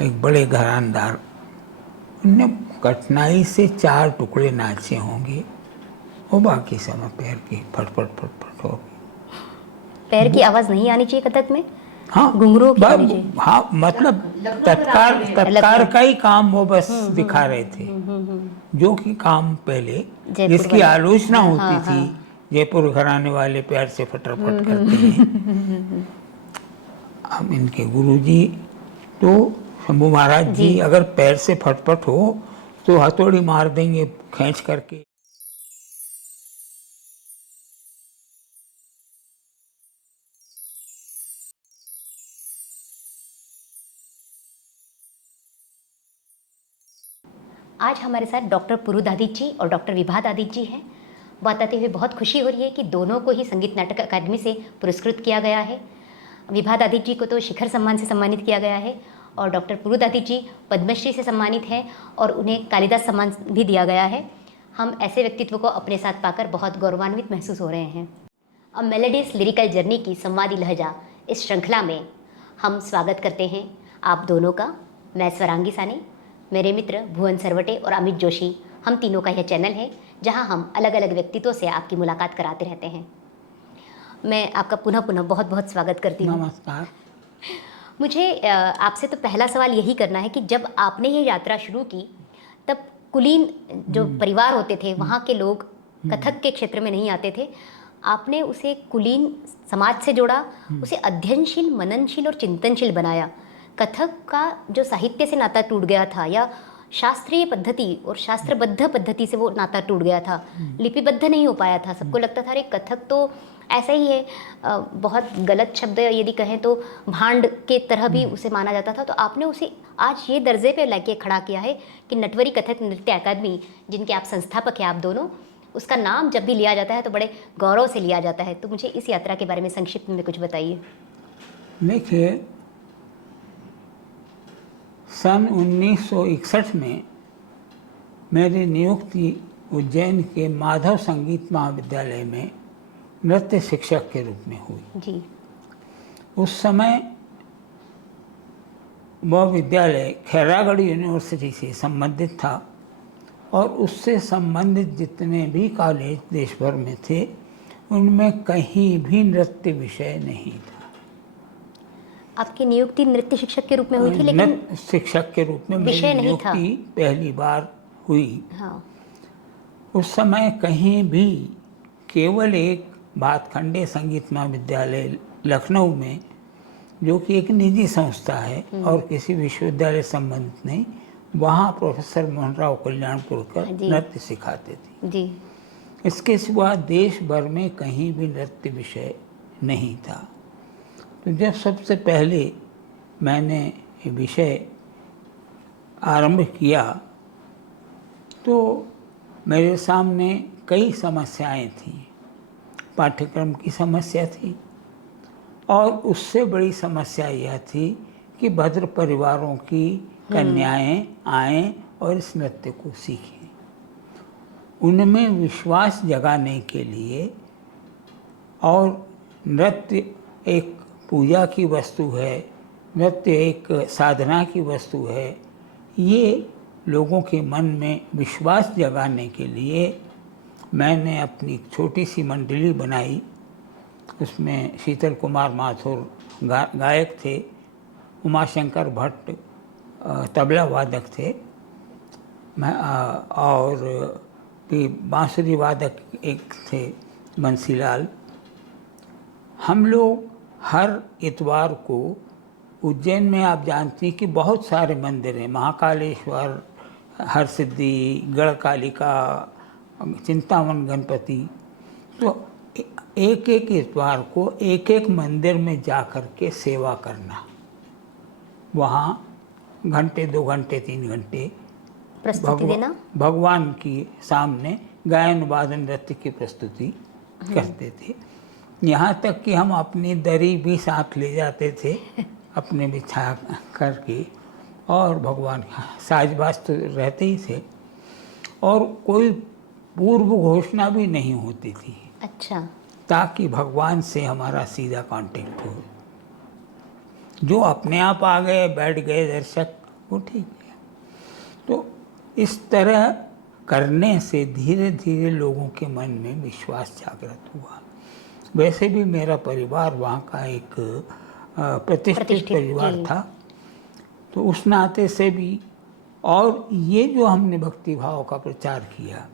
एक बड़े घरानदार, उनने कठिनाई से 4 टुकड़े नाचे होंगे और बाकी समय पैर की फटफट फटफट होगी। पैर की आवाज नहीं आनी चाहिए कथक में, हाँ, घुंघरू की आनी चाहिए। हाँ, मतलब तत्कार का ही काम वो बस दिखा रहे थे, जो कि काम पहले जयपुर जिसकी वाले। आलोचना हाँ, होती हाँ, थी, जयपुर घराने वाले पैर से फटाफट करते हैं। अब इनके गुरुजी तो शंभू महाराज जी अगर पैर से फटफट हो तो हथौड़ी मार देंगे खींच करके। आज हमारे साथ डॉक्टर पुरुदादित जी और डॉक्टर विभादादित जी हैं। बताते हुए बहुत खुशी हो रही है कि दोनों को ही संगीत नाटक अकादमी से पुरस्कृत किया गया है। विभादादित जी को तो शिखर सम्मान से सम्मानित किया गया है और डॉक्टर पुरुदादित जी पद्मश्री से सम्मानित हैं और उन्हें कालिदास सम्मान भी दिया गया है। हम ऐसे व्यक्तित्व को अपने साथ पाकर बहुत गौरवान्वित महसूस हो रहे हैं। अब मेलोडियस लिरिकल जर्नी की संवादी लहजा इस श्रृंखला में हम स्वागत करते हैं आप दोनों का। मैं स्वरांगी सानी, मेरे मित्र भुवन सरवटे और अमित जोशी, हम तीनों का यह चैनल है जहां हम अलग अलग व्यक्तित्वों से आपकी मुलाकात कराते रहते हैं। मैं आपका पुनः पुनः बहुत बहुत स्वागत करती हूँ। नमस्कार। मुझे आपसे तो पहला सवाल यही करना है कि जब आपने ये यात्रा शुरू की तब कुलीन जो परिवार होते थे वहाँ के लोग कथक के क्षेत्र में नहीं आते थे। आपने उसे कुलीन समाज से जोड़ा, उसे अध्ययनशील, मननशील और चिंतनशील बनाया। कथक का जो साहित्य से नाता टूट गया था या शास्त्रीय पद्धति और शास्त्रबद्ध पद्धति से वो नाता टूट गया था, लिपिबद्ध नहीं हो पाया था। सबको लगता था अरे कथक तो ऐसा ही है, बहुत गलत शब्द यदि कहें तो भांड के तरह भी उसे माना जाता था। तो आपने उसे आज ये दर्जे पे लेके खड़ा किया है कि नटवरी कथक नृत्य अकादमी, जिनके आप संस्थापक हैं आप दोनों, उसका नाम जब भी लिया जाता है तो बड़े गौरव से लिया जाता है। तो मुझे इस यात्रा के बारे में संक्षिप्त में कुछ बताइए। देखिए, सन 1961 में मेरी नियुक्ति उज्जैन के माधव संगीत महाविद्यालय में नृत्य शिक्षक के रूप में हुई जी। उस समय वह विद्यालय खैरागढ़ यूनिवर्सिटी से संबंधित था और उससे संबंधित जितने भी कॉलेज देश भर में थे उनमें कहीं भी नृत्य विषय नहीं था। आपकी नियुक्ति नृत्य शिक्षक के रूप में हुई थी, लेकिन नृत्य शिक्षक के रूप में विषय मेरी नहीं था। नियुक्ति पहली बार हुई। हाँ। उस समय कहीं भी केवल एक भातखंडे संगीत महाविद्यालय लखनऊ में, जो कि एक निजी संस्था है और किसी विश्वविद्यालय संबंधित नहीं, वहाँ प्रोफेसर मोहनराव कल्याणपुरकर नृत्य सिखाते थे। जी। इसके सिवा देश भर में कहीं भी नृत्य विषय नहीं था। तो जब सबसे पहले मैंने ये विषय आरंभ किया तो मेरे सामने कई समस्याएं थीं। पाठ्यक्रम की समस्या थी और उससे बड़ी समस्या यह थी कि भद्र परिवारों की कन्याएं आएं और इस नृत्य को सीखें। उनमें विश्वास जगाने के लिए, और नृत्य एक पूजा की वस्तु है, नृत्य एक साधना की वस्तु है, ये लोगों के मन में विश्वास जगाने के लिए मैंने अपनी छोटी सी मंडली बनाई। उसमें शीतल कुमार माथुर गायक थे, उमाशंकर भट्ट तबला वादक थे, मैं और भी बांसुरी वादक एक थे बंसीलाल। हम लोग हर इतवार को उज्जैन में, आप जानती हैं कि बहुत सारे मंदिर हैं, महाकालेश्वर, हरसिद्धि, गढ़कालिका, चिंतावन गणपति, तो एक एक इतवार को एक एक मंदिर में जा कर के सेवा करना, वहाँ घंटे 2 घंटे 3 घंटे प्रस्तुति देना, भगवान की सामने गायन वादन नृत्य की प्रस्तुति करते थे। यहाँ तक कि हम अपनी दरी भी साथ ले जाते थे अपने बिछा करके, और भगवान का साजबाज तो रहते ही थे, और कोई पूर्व घोषणा भी नहीं होती थी। अच्छा। ताकि भगवान से हमारा सीधा कांटेक्ट हो। जो अपने आप आ गए, बैठ गए दर्शक, वो ठीक है। तो इस तरह करने से धीरे धीरे लोगों के मन में विश्वास जागृत हुआ। वैसे भी मेरा परिवार वहाँ का एक प्रतिष्ठित परिवार जी। था, तो उस नाते से भी, और ये जो हमने भक्ति भाव का प्रचार किया,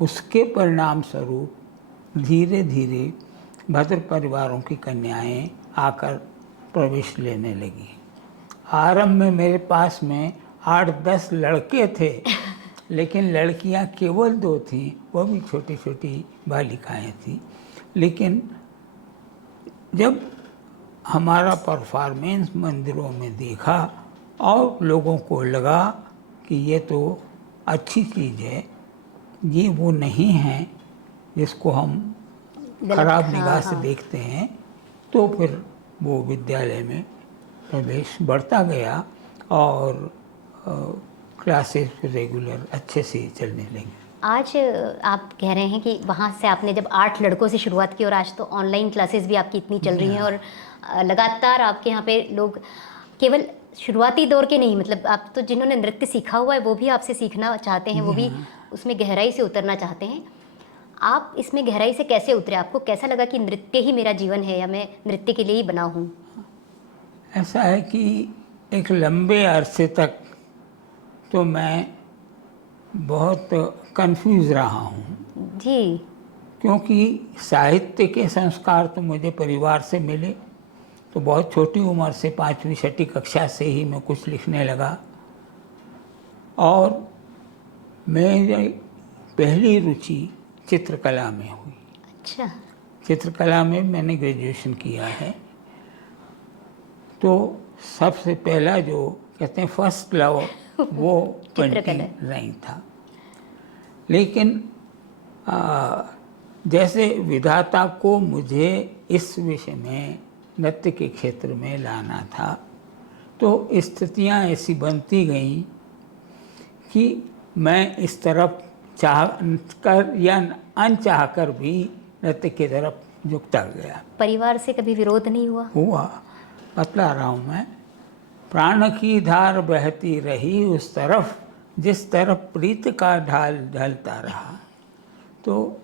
उसके परिणाम स्वरूप धीरे धीरे भद्र परिवारों की कन्याएं आकर प्रवेश लेने लगी। आरंभ में मेरे पास में 8-10 लड़के थे, लेकिन लड़कियां केवल 2 थीं, वो भी छोटी छोटी बालिकाएं थीं। लेकिन जब हमारा परफॉर्मेंस मंदिरों में देखा और लोगों को लगा कि ये तो अच्छी चीज़ है, ये वो नहीं है जिसको हम खराब निगाह से देखते हैं, तो फिर वो विद्यालय में प्रवेश बढ़ता गया और क्लासेस रेगुलर अच्छे से चलने लगी। आज आप कह रहे हैं कि वहाँ से आपने जब 8 लड़कों से शुरुआत की और आज तो ऑनलाइन क्लासेस भी आपकी इतनी चल रही हैं और लगातार आपके यहाँ पे लोग केवल शुरुआती दौर के नहीं, मतलब आप तो जिन्होंने नृत्य सीखा हुआ है वो भी आपसे सीखना चाहते हैं, वो भी उसमें गहराई से उतरना चाहते हैं। आप इसमें गहराई से कैसे उतरे? आपको कैसा लगा कि नृत्य ही मेरा जीवन है या मैं नृत्य के लिए ही बना हूँ? ऐसा है कि एक लंबे अरसे तक तो मैं बहुत कंफ्यूज रहा हूँ जी। क्योंकि साहित्य के संस्कार तो मुझे परिवार से मिले, तो बहुत छोटी उम्र से 5वीं-6वीं कक्षा से ही मैं कुछ लिखने लगा। और मेरी पहली रुचि चित्रकला में हुई। अच्छा। चित्रकला में मैंने ग्रेजुएशन किया है। तो सबसे पहला जो कहते हैं फर्स्ट लव वो पेंटिंग ड्राइंग था। लेकिन जैसे विधाता को मुझे इस विषय में नृत्य के क्षेत्र में लाना था, तो स्थितियां ऐसी बनती गईं कि मैं इस तरफ चाह कर या अनचाह कर भी नृत्य की तरफ झुकता गया। परिवार से कभी विरोध नहीं हुआ? हुआ, बतला रहा हूँ मैं। प्राण की धार बहती रही उस तरफ, जिस तरफ प्रीत का ढाल ढलता रहा। तो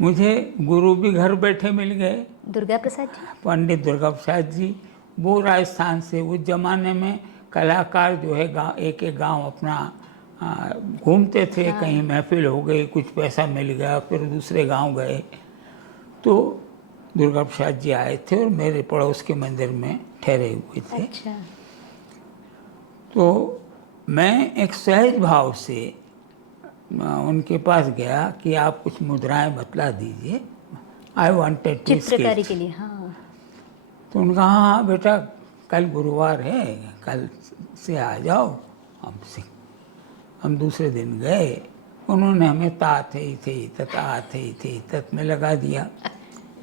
मुझे गुरु भी घर बैठे मिल गए, दुर्गा प्रसाद जी। पंडित दुर्गा प्रसाद जी। वो राजस्थान से, उस जमाने में कलाकार जो है गाँव एक गांव अपना घूमते थे। कहीं महफिल हो गई, कुछ पैसा मिल गया, फिर दूसरे गांव गए। तो दुर्गा प्रसाद जी आए थे और मेरे पड़ोस के मंदिर में ठहरे हुए थे। अच्छा। तो मैं एक सहज भाव से उनके पास गया कि आप कुछ मुद्राएं बतला दीजिए, आई वांटेड टू चित्रकारी के लिए। हाँ। तो उनका हाँ बेटा, कल गुरुवार है, कल से आ जाओ हमसे। हम दूसरे दिन गए, उन्होंने हमें ता थे तत् में लगा दिया।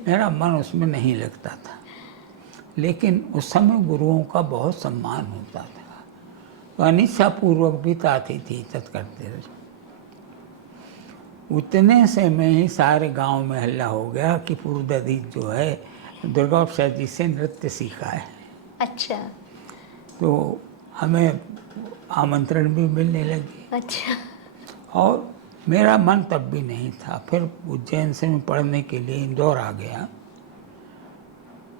मेरा मन उसमें नहीं लगता था, लेकिन उस समय गुरुओं का बहुत सम्मान होता था, तो अनिच्छापूर्वक भी ता थी तत् करते रहे। उतने से में ही सारे गांव में हल्ला हो गया कि पूर्वदत्ती जो है दुर्गा प्रसाद जी से नृत्य सीखा है। अच्छा। तो हमें आमंत्रण भी मिलने लगे। अच्छा। और मेरा मन तब भी नहीं था। फिर उज्जैन से मैं पढ़ने के लिए इंदौर आ गया,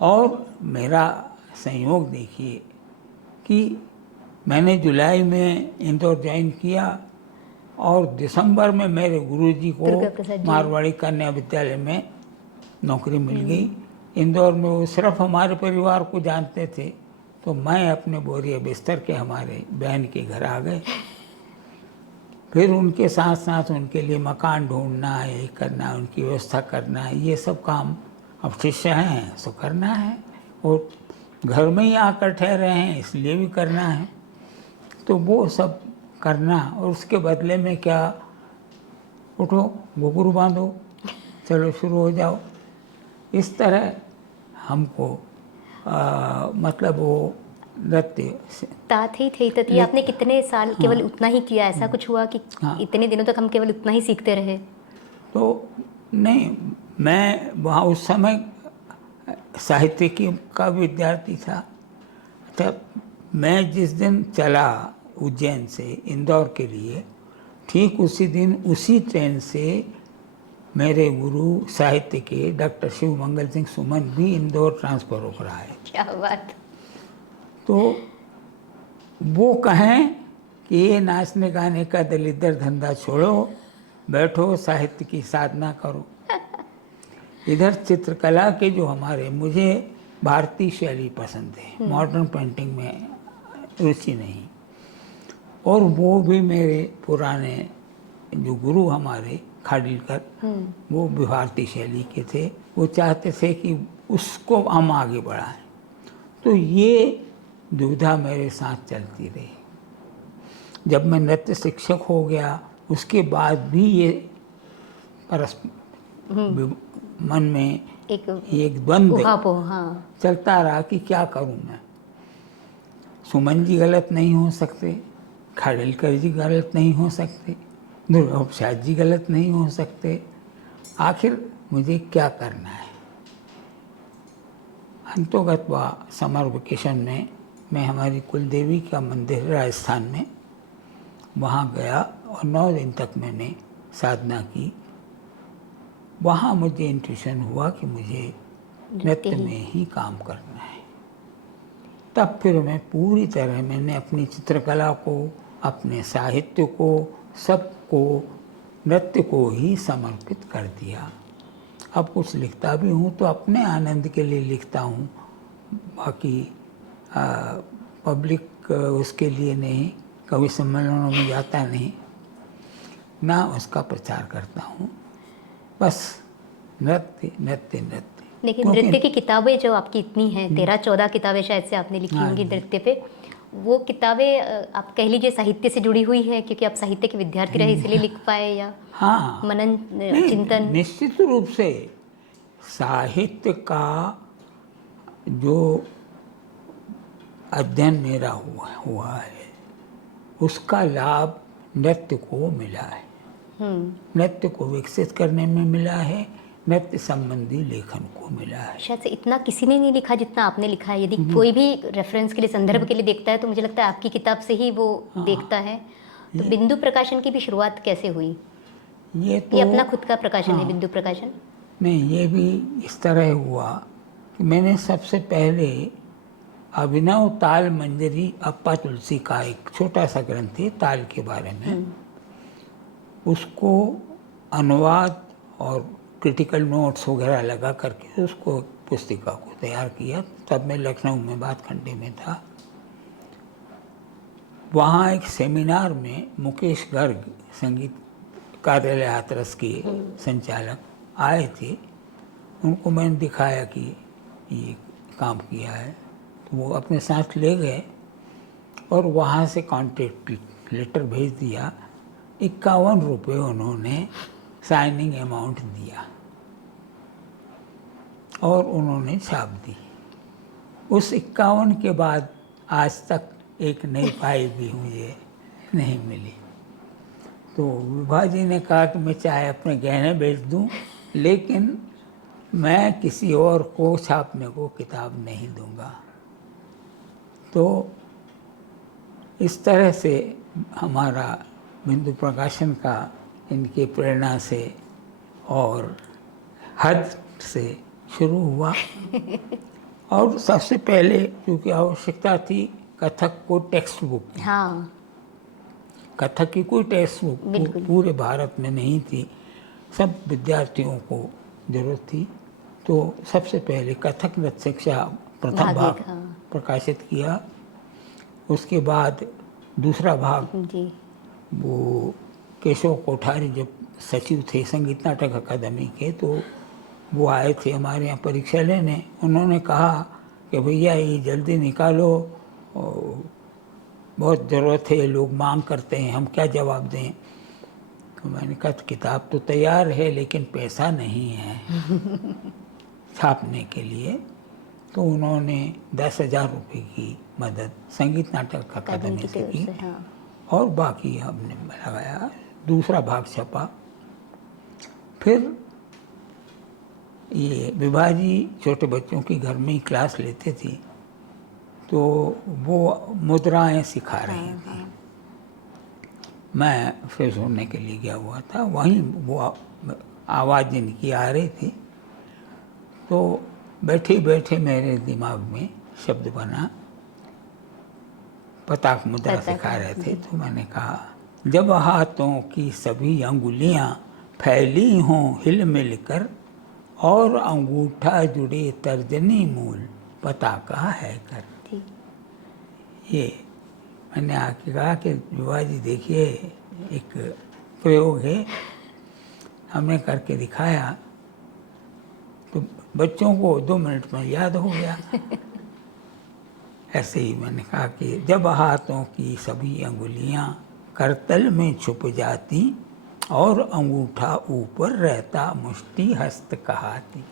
और मेरा संयोग देखिए कि मैंने जुलाई में इंदौर ज्वाइन किया और दिसंबर में मेरे गुरुजी को मारवाड़ी कन्या विद्यालय में नौकरी मिल गई। इंदौर में वो सिर्फ हमारे परिवार को जानते थे, तो मैं अपने बोरिया बिस्तर के हमारे बहन के घर आ गए। फिर उनके साथ साथ उनके लिए मकान ढूंढना, ये करना, उनकी व्यवस्था करना, ये सब काम अब शिष्य हैं सो करना है, और घर में ही आकर ठहरे हैं इसलिए भी करना है। तो वो सब करना, और उसके बदले में क्या, उठो घुंघरू बांधो, चलो शुरू हो जाओ। इस तरह हमको मतलब वो नृत्य तात ही थे तत्। आपने कितने साल केवल उतना ही किया? ऐसा कुछ हुआ कि इतने दिनों तक हम केवल उतना ही सीखते रहे? तो नहीं, मैं वहाँ उस समय साहित्य की का विद्यार्थी था। अच्छा, मैं जिस दिन चला उज्जैन से इंदौर के लिए, ठीक उसी दिन उसी ट्रेन से मेरे गुरु साहित्य के डॉक्टर शिव मंगल सिंह सुमन भी इंदौर ट्रांसफ़र होकर आए। क्या बात। तो वो कहें कि ये नाचने गाने का दलिद्र धंधा छोड़ो, बैठो साहित्य की साधना करो। इधर चित्रकला के जो हमारे, मुझे भारतीय शैली पसंद है, मॉडर्न पेंटिंग में रुचि नहीं। और वो भी मेरे पुराने जो गुरु हमारे खाडिलकर, वो भी भारतीय शैली के थे। वो चाहते थे कि उसको हम आगे बढ़ाएं। तो ये दुविधा मेरे साथ चलती रही। जब मैं नृत्य शिक्षक हो गया, उसके बाद भी ये मन में एक द्वंद्व हाँ। चलता रहा कि क्या करूं मैं। सुमन जी गलत नहीं हो सकते, खाडिलकर जी गलत नहीं हो सकते, दुर्गा प्रसाद जी गलत नहीं हो सकते, आखिर मुझे क्या करना है। अंतोगत्वा समर वेकेशन में मैं हमारी कुलदेवी का मंदिर राजस्थान में, वहाँ गया और 9 दिन तक मैंने साधना की। वहाँ मुझे इंट्यूशन हुआ कि मुझे नृत्य में ही काम करना है। तब फिर मैं पूरी तरह मैंने अपनी चित्रकला को, अपने साहित्य को, सबको नृत्य को ही समर्पित कर दिया। अब कुछ लिखता भी हूँ तो अपने आनंद के लिए लिखता हूँ, बाकी पब्लिक उसके लिए नहीं, कवि सम्मेलनों में जाता नहीं, ना उसका प्रचार करता हूँ। बस नृत्य नृत्य नृत्य। लेकिन नृत्य की किताबें जो आपकी इतनी हैं, 13-14 किताबें शायद से आपने लिखी होंगी नृत्य पे, वो किताबें आप कह लीजिए साहित्य से जुड़ी हुई है, क्योंकि आप साहित्य के विद्यार्थी रहे इसलिए लिख पाए, या हाँ, मनन चिंतन? निश्चित रूप से साहित्य का जो अध्ययन मेरा हुआ है, उसका लाभ नृत्य को मिला है। नृत्य को विकसित करने में मिला है, नृत्य संबंधी लेखन को मिला है। शायद से इतना किसी ने नहीं लिखा जितना आपने लिखा है। यदि कोई भी रेफरेंस के लिए, संदर्भ के लिए देखता है तो मुझे लगता है आपकी किताब से ही वो देखता है। तो बिंदु प्रकाशन की भी शुरुआत कैसे हुई? ये अपना खुद का प्रकाशन है बिंदु प्रकाशन? नहीं, ये भी इस तरह हुआ कि मैंने सबसे पहले अभिनव ताल मंजरी अप्पा तुलसी का एक छोटा सा ग्रंथ है ताल के बारे में, उसको अनुवाद और क्रिटिकल नोट्स वगैरह लगा करके उसको पुस्तिका को तैयार किया। तब मैं लखनऊ में बातखंडे में था। वहाँ एक सेमिनार में मुकेश गर्ग, संगीत कार्यालय हाथरस के संचालक, आए थे। उनको मैंने दिखाया कि ये काम किया है, तो वो अपने साथ ले गए और वहाँ से कॉन्ट्रैक्ट लेटर भेज दिया। 51 रुपये उन्होंने साइनिंग अमाउंट दिया और उन्होंने छाप दी। उस 51 के बाद आज तक एक नई फाइल भी मुझे नहीं मिली। तो विभा जी ने कहा कि मैं चाहे अपने गहने बेच दूं, लेकिन मैं किसी और को छापने को किताब नहीं दूंगा। तो इस तरह से हमारा बिंदु प्रकाशन का इनके प्रेरणा से और हद से शुरू हुआ। और सबसे पहले क्योंकि आवश्यकता थी कथक को टेक्स्ट बुक, हाँ, कथक की कोई टेक्स्ट बुक पूरे भारत में नहीं थी, सब विद्यार्थियों को जरूरत थी। तो सबसे पहले कथक नृत्य शिक्षा प्रथम भाग प्रकाशित किया। उसके बाद दूसरा भाग जी, वो केशव कोठारी जब सचिव थे संगीत नाटक अकादमी के, तो वो आए थे हमारे यहाँ परीक्षा लेने। उन्होंने कहा कि भैया ये जल्दी निकालो, बहुत ज़रूरत है, लोग मांग करते हैं, हम क्या जवाब दें। तो मैंने कहा किताब तो तैयार है लेकिन पैसा नहीं है छापने के लिए। तो उन्होंने 10,000 रुपये की मदद संगीत नाटक अकादमी से की, और बाकी हमने लगाया। दूसरा भाग छपा। फिर ये विभा जी छोटे बच्चों की घर में ही क्लास लेते थे, तो वो मुद्राएं सिखा रही थी। मैं फ्रेश होने के लिए गया हुआ था, वहीं वो आवाज़ जिनकी आ रही थी, तो बैठे बैठे मेरे दिमाग में शब्द बना, पताक मुद्रा सिखा रहे थे। तो मैंने कहा, जब हाथों की सभी अंगुलियां फैली हों हिल मिल कर और अंगूठा जुड़े तर्जनी मूल पताका है कर। ये मैंने आके कहा कि युवा जी देखिए, एक प्रयोग है, हमने करके दिखाया तो बच्चों को 2 मिनट में याद हो गया। ऐसे ही मैंने कहा कि जब हाथों की सभी अंगुलियां करतल में छुप जाती और अंगूठा ऊपर रहता मुष्टि हस्त कहाती,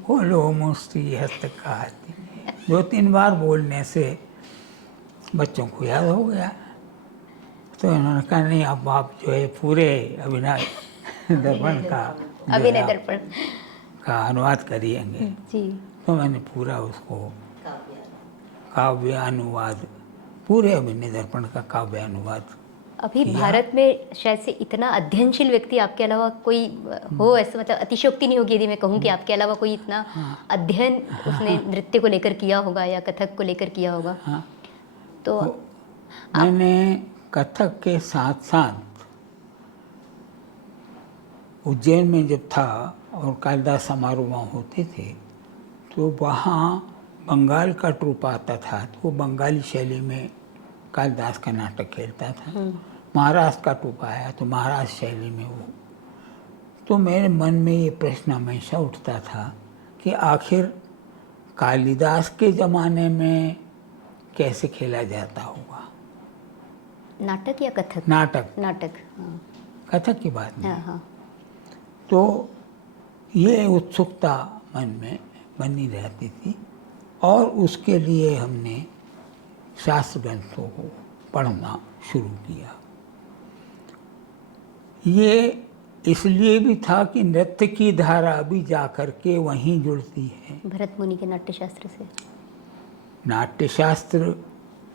खोलो मुष्टि हस्त कहाती। 2-3 बार बोलने से बच्चों को याद हो गया। तो इन्होंने कहा, नहीं अब आप जो है पूरे अभिनय दर्पण का अनुवाद करिएंगे। तो मैंने पूरा उसको काव्य अनुवाद, पूरे अभिनय दर्पण का काव्य अनुवाद। अभी भारत में शायद से इतना अध्ययनशील व्यक्ति आपके अलावा कोई हो, ऐसे मतलब अतिशयोक्ति नहीं होगी यदि मैं कहूँ कि आपके अलावा कोई इतना अध्ययन उसने नृत्य को लेकर किया होगा या कथक को लेकर किया होगा। तो मैंने कथक के साथ साथ उज्जैन में जब था और कालिदास समारोह वहाँ होते थे, तो वहाँ बंगाल का ट्रूप आता था, तो वो बंगाली शैली में कालिदास का नाटक खेलता था। महाराष्ट्र का ट्रूप आया तो महाराष्ट्र शैली में वो। तो मेरे मन में ये प्रश्न हमेशा उठता था कि आखिर कालिदास के ज़माने में कैसे खेला जाता होगा नाटक या कथक? नाटक कथक की बात नहीं। तो ये उत्सुकता मन में बनी रहती थी और उसके लिए हमने शास्त्र ग्रंथों को पढ़ना शुरू किया। ये इसलिए भी था कि नृत्य की धारा भी जाकर के वहीं जुड़ती है भरत मुनि के नाट्यशास्त्र से। नाट्यशास्त्र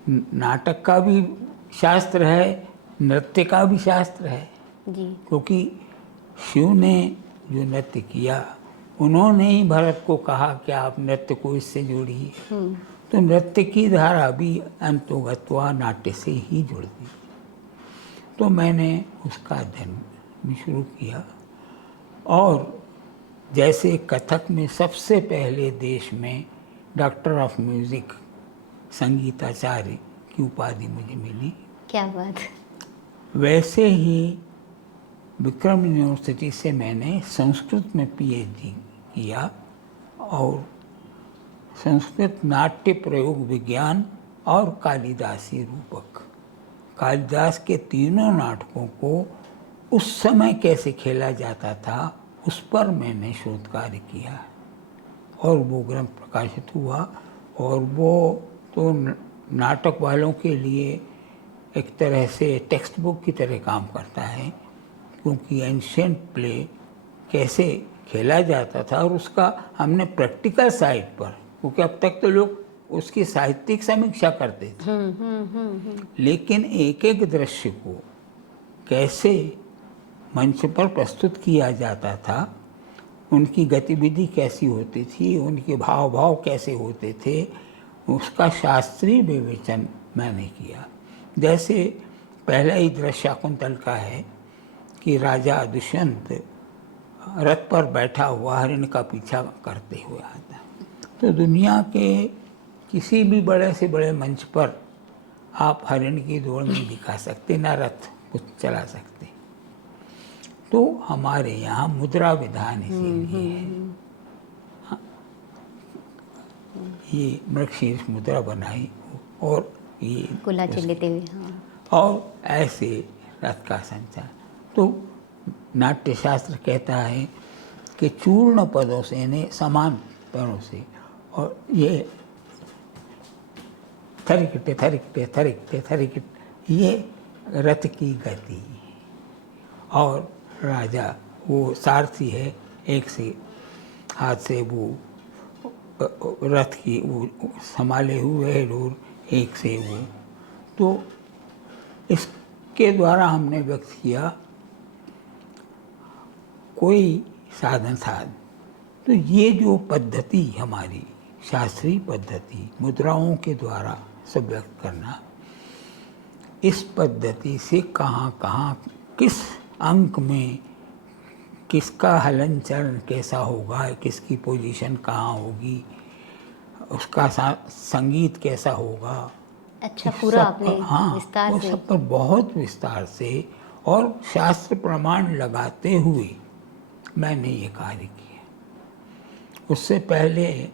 नाटक का भी शास्त्र है, नृत्य का भी शास्त्र है जी। क्योंकि शिव ने जो नृत्य किया, उन्होंने ही भरत को कहा कि आप नृत्य को इससे जोड़िए। तो नृत्य की धारा भी अंतोगत्वा नाट्य से ही जुड़ती। तो मैंने उसका अध्ययन भी शुरू किया और जैसे कथक में सबसे पहले देश में डॉक्टर ऑफ म्यूज़िक संगीताचार्य की उपाधि मुझे मिली, क्या बात। वैसे ही विक्रम यूनिवर्सिटी से मैंने संस्कृत में पीएचडी किया और संस्कृत नाट्य प्रयोग विज्ञान और कालिदासी रूपक, कालिदास के तीनों नाटकों को उस समय कैसे खेला जाता था उस पर मैंने शोध कार्य किया और वो ग्रंथ प्रकाशित हुआ। और वो तो नाटक वालों के लिए एक तरह से टेक्स्ट बुक की तरह काम करता है, क्योंकि एंशिएंट प्ले कैसे खेला जाता था और उसका हमने प्रैक्टिकल साइड पर, क्योंकि अब तक तो लोग उसकी साहित्यिक समीक्षा करते थे, लेकिन एक एक दृश्य को कैसे मंच पर प्रस्तुत किया जाता था, उनकी गतिविधि कैसी होती थी, उनके भाव भाव कैसे होते थे, उसका शास्त्रीय विवेचन मैंने किया। जैसे पहला ही दृश्य शाकुंतल का है कि राजा दुष्यंत रथ पर बैठा हुआ हरिण का पीछा करते हुए आता। तो दुनिया के किसी भी बड़े से बड़े मंच पर आप हरिण की दौड़ नहीं दिखा सकते, ना रथ कुछ चला सकते। तो हमारे यहाँ मुद्रा विधान इसीलिए है। हाँ, ये मृगशीर्ष मुद्रा बनाई और ये कुल्ला चिल्लाते हुए, और ऐसे रथ का संचार। तो नाट्यशास्त्र कहता है कि चूर्ण पदों से यानी समान पदों से, और ये थरिकटे थरिकटे थरिकटे थरिकट, ये रथ की गति। और राजा वो सारथी है, एक से हाथ से वो रथ की वो संभाले हुए है डोर, एक से वो। तो इसके द्वारा हमने व्यक्त किया कोई साधन साध। तो ये जो पद्धति हमारी शास्त्रीय पद्धति मुद्राओं के द्वारा सब व्यक्त करना, इस पद्धति से कहाँ कहाँ किस अंक में किसका हलन चलन कैसा होगा, किसकी पोजीशन कहाँ होगी, उसका संगीत कैसा होगा। अच्छा, पूरा आपने हाँ, विस्तार वो से। सब पर बहुत विस्तार से और शास्त्र प्रमाण लगाते हुए मैंने ये कार्य किया। उससे पहले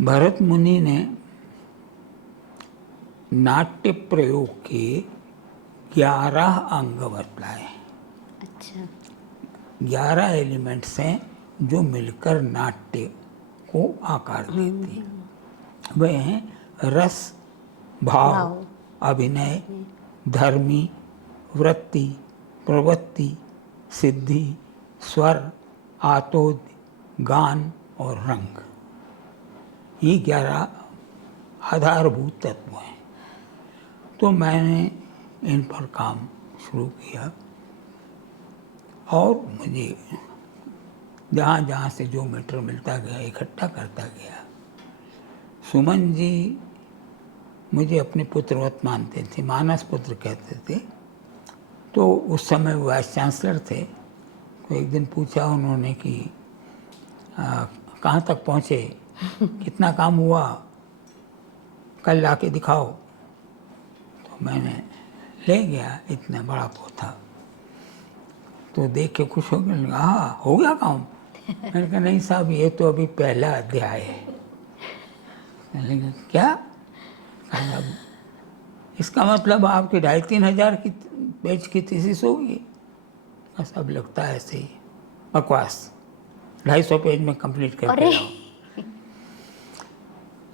भरत मुनि ने नाट्य प्रयोग के 11 अंग बतलाए। अच्छा, 11 एलिमेंट्स हैं जो मिलकर नाट्य को आकार देते हैं। वे हैं रस, भाव, अभिनय, धर्मी, वृत्ति, प्रवृत्ति, सिद्धि, स्वर, आतोद, गान और रंग। ये 11 आधारभूत तत्व हैं। तो मैंने इन पर काम शुरू किया और मुझे जहाँ जहाँ से जो मैटर मिलता गया इकट्ठा करता गया। सुमन जी मुझे अपने पुत्रवत मानते थे, मानस पुत्र कहते थे। तो उस समय वाइस चांसलर थे। तो एक दिन पूछा उन्होंने कि कहाँ तक पहुँचे, कितना काम हुआ, कल ला के दिखाओ। तो मैंने ले गया इतना बड़ा पोथा। तो देख के खुश हो गया, हाँ हो गया काम। मैंने कहा नहीं साहब, ये तो अभी पहला अध्याय है। मैंने कहा क्या? कहा, इसका मतलब आपके 2,500-3 हज़ार की पेज की थीसिस होगी। बस अब लगता है ऐसे ही बकवास, 250 पेज में कंप्लीट करके लाओ।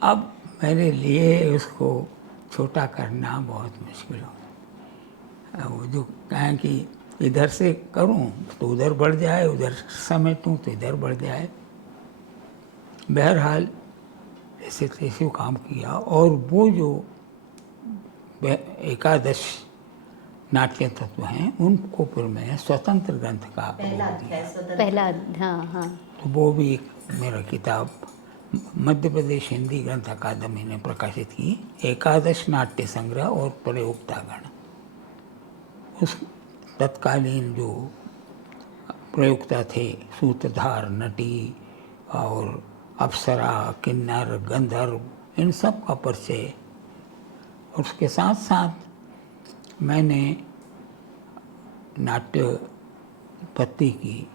अब मेरे लिए उसको छोटा करना बहुत मुश्किल हो। वो जो कहें कि इधर से करूं तो उधर बढ़ जाए, उधर समेटूं तो इधर बढ़ जाए। बहरहाल ऐसे तैसे काम किया। और वो जो 11 नाट्य तत्व हैं उनको फिर मैं स्वतंत्र ग्रंथ का पहला, हाँ हाँ। तो वो भी एक मेरा किताब मध्य प्रदेश हिंदी ग्रंथ अकादमी ने प्रकाशित की, 11 नाट्य संग्रह और प्रयोक्तागण। उस तत्कालीन जो प्रयोक्ता थे, सूत्रधार, नटी और अप्सरा, किन्नर, गंधर्व, इन सब का परिचय। और उसके साथ साथ मैंने नाट्य पत्ति की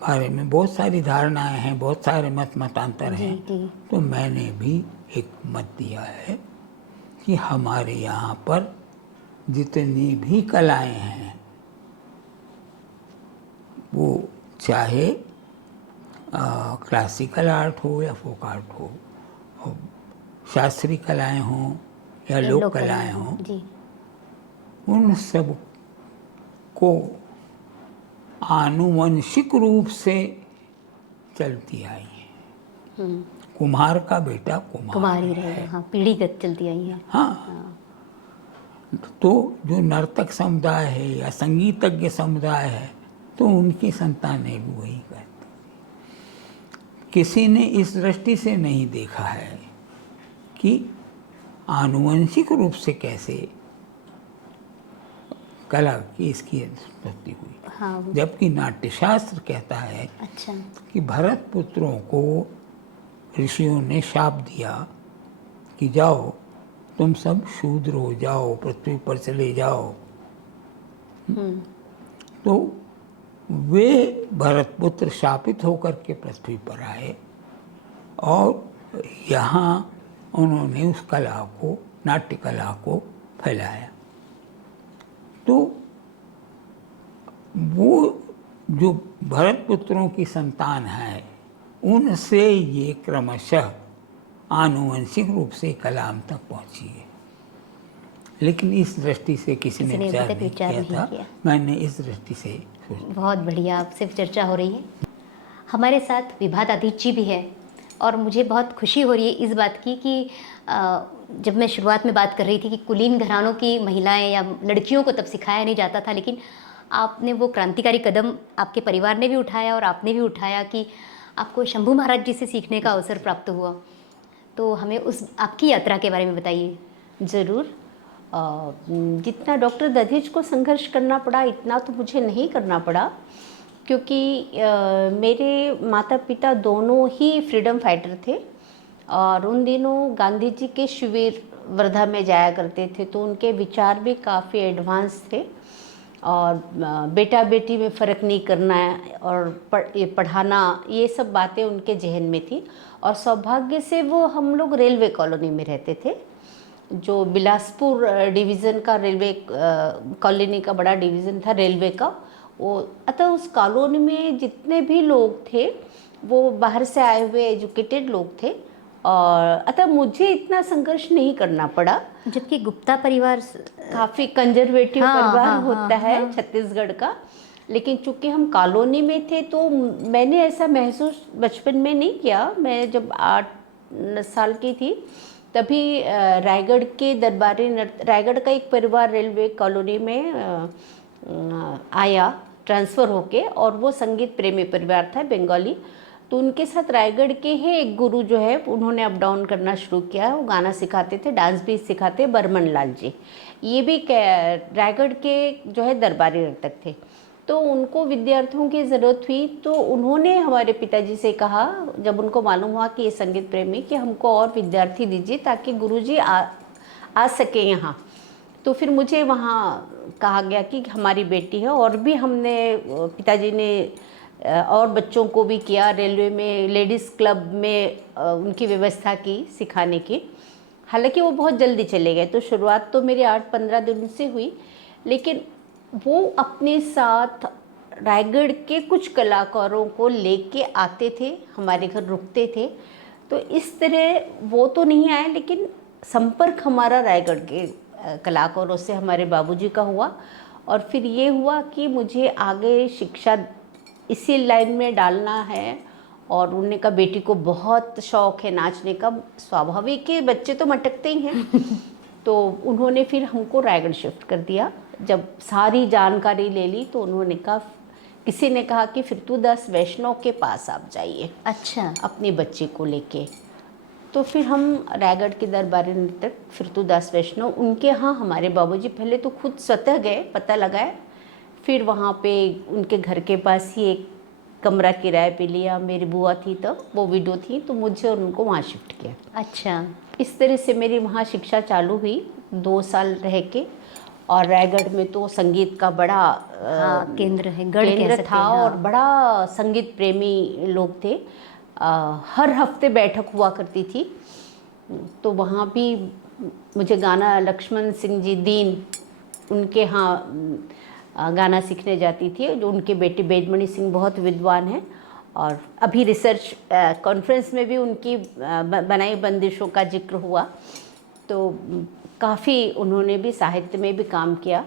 बारे में बहुत सारी धारणाएं हैं, बहुत सारे मतांतर हैं। तो मैंने भी एक मत दिया है कि हमारे यहाँ पर जितनी भी कलाएं हैं, वो चाहे क्लासिकल आर्ट हो या फोक आर्ट हो, और शास्त्रीय कलाएं हों या लोक कलाएं हों, उन सब को आनुवंशिक रूप से चलती आई है। कुम्हार का बेटा कुम्हार ही रहेगा। हाँ, पीढ़ीगत चलती आई है। हाँ। तो जो नर्तक समुदाय है या संगीतज्ञ समुदाय है, तो उनकी संतानें भी वही करती। किसी ने इस दृष्टि से नहीं देखा है कि आनुवंशिक रूप से कैसे कला की इसकी उत्पत्ति हुई। हाँ, जबकि नाट्यशास्त्र कहता है अच्छा, कि भरत पुत्रों को ऋषियों ने शाप दिया कि जाओ तुम सब शूद्र हो जाओ, पृथ्वी पर चले जाओ। तो वे भरतपुत्र शापित होकर के पृथ्वी पर आए और यहाँ उन्होंने उस कला को, नाट्य कला को फैलाया। तो वो जो भरतपुत्रों की संतान है, उनसे ये क्रमशः आनुवंशिक रूप से कला हम तक पहुँची है। लेकिन इस दृष्टि से किसी ने विचार नहीं किया था। मैंने इस दृष्टि से बहुत बढ़िया आपसे चर्चा हो रही है। हमारे साथ विभादादित्य जी भी है और मुझे बहुत खुशी हो रही है इस बात की कि जब मैं शुरुआत में बात कर रही थी कि कुलीन घरानों की महिलाएं या लड़कियों को तब सिखाया नहीं जाता था, लेकिन आपने वो क्रांतिकारी कदम आपके परिवार ने भी उठाया और आपने भी उठाया कि आपको शंभू महाराज जी से सीखने का अवसर प्राप्त हुआ। तो हमें उस आपकी यात्रा के बारे में बताइए। ज़रूर। जितना डॉक्टर दधीच को संघर्ष करना पड़ा इतना तो मुझे नहीं करना पड़ा, क्योंकि मेरे माता पिता दोनों ही फ्रीडम फाइटर थे और उन दिनों गांधी जी के शिविर वर्धा में जाया करते थे, तो उनके विचार भी काफ़ी एडवांस थे और बेटा बेटी में फ़र्क नहीं करना है और पढ़ाना, ये सब बातें उनके जहन में थी। और सौभाग्य से वो हम लोग रेलवे कॉलोनी में रहते थे, जो बिलासपुर डिवीज़न का रेलवे कॉलोनी का बड़ा डिवीज़न था रेलवे का वो। अतः उस कॉलोनी में जितने भी लोग थे वो बाहर से आए हुए एजुकेटेड लोग थे और अतः मुझे इतना संघर्ष नहीं करना पड़ा। जबकि गुप्ता परिवार काफ़ी कंजर्वेटिव हाँ, परिवार हाँ, होता हाँ, है हाँ। छत्तीसगढ़ का, लेकिन चूंकि हम कॉलोनी में थे तो मैंने ऐसा महसूस बचपन में नहीं किया। मैं जब 8 साल की थी तभी रायगढ़ के दरबारी रायगढ़ का एक परिवार रेलवे कॉलोनी में आया ट्रांसफ़र होके, और वो संगीत प्रेमी परिवार था, बंगाली। तो उनके साथ रायगढ़ के ही एक गुरु जो है उन्होंने अप डाउन करना शुरू किया। वो गाना सिखाते थे, डांस भी सिखाते, बर्मन लाल जी। ये भी रायगढ़ के जो है दरबारी नर्तक थे। तो उनको विद्यार्थियों की ज़रूरत हुई तो उन्होंने हमारे पिताजी से कहा, जब उनको मालूम हुआ कि ये संगीत प्रेमी, कि हमको और विद्यार्थी दीजिए ताकि गुरुजी आ सके यहाँ। तो फिर मुझे वहाँ कहा गया कि हमारी बेटी है, और भी हमने पिताजी ने और बच्चों को भी किया, रेलवे में लेडीज़ क्लब में उनकी व्यवस्था की सिखाने की। हालांकि वो बहुत जल्दी चले गए, तो शुरुआत तो मेरी 8-15 दिन से हुई, लेकिन वो अपने साथ रायगढ़ के कुछ कलाकारों को लेके आते थे, हमारे घर रुकते थे। तो इस तरह वो तो नहीं आए, लेकिन संपर्क हमारा रायगढ़ के कलाकारों से हमारे बाबूजी का हुआ। और फिर ये हुआ कि मुझे आगे शिक्षा इसी लाइन में डालना है, और उन्होंने कहा बेटी को बहुत शौक़ है नाचने का। स्वाभाविक है, बच्चे तो मटकते ही हैं। तो उन्होंने फिर हमको रायगढ़ शिफ्ट कर दिया। जब सारी जानकारी ले ली तो उन्होंने कहा, किसी ने कहा कि फिरतुदास वैष्णव के पास आप जाइए, अच्छा, अपने बच्चे को लेके। तो फिर हम रायगढ़ के दरबारी नर्तक फिरतुदास वैष्णव, उनके यहाँ हमारे बाबूजी पहले तो खुद स्वतः गए, पता लगाए, फिर वहाँ पे उनके घर के पास ही एक कमरा किराए पे लिया। मेरी बुआ थी तब, वो विडो थी, तो मुझे और उनको वहाँ शिफ्ट किया। अच्छा। इस तरह से मेरी वहाँ शिक्षा चालू हुई 2 साल रह के। और रायगढ़ में तो संगीत का बड़ा केंद्र है, गढ़ कह केंद्र सकते था, हैं, हाँ। और बड़ा संगीत प्रेमी लोग थे। हर हफ्ते बैठक हुआ करती थी, तो वहाँ भी मुझे गाना लक्ष्मण सिंह जी दीन, उनके यहाँ गाना सीखने जाती थी। जो उनके बेटे बेदमणि सिंह बहुत विद्वान हैं, और अभी रिसर्च कॉन्फ्रेंस में भी उनकी बनाई बंदिशों का जिक्र हुआ। तो काफ़ी उन्होंने भी साहित्य में भी काम किया।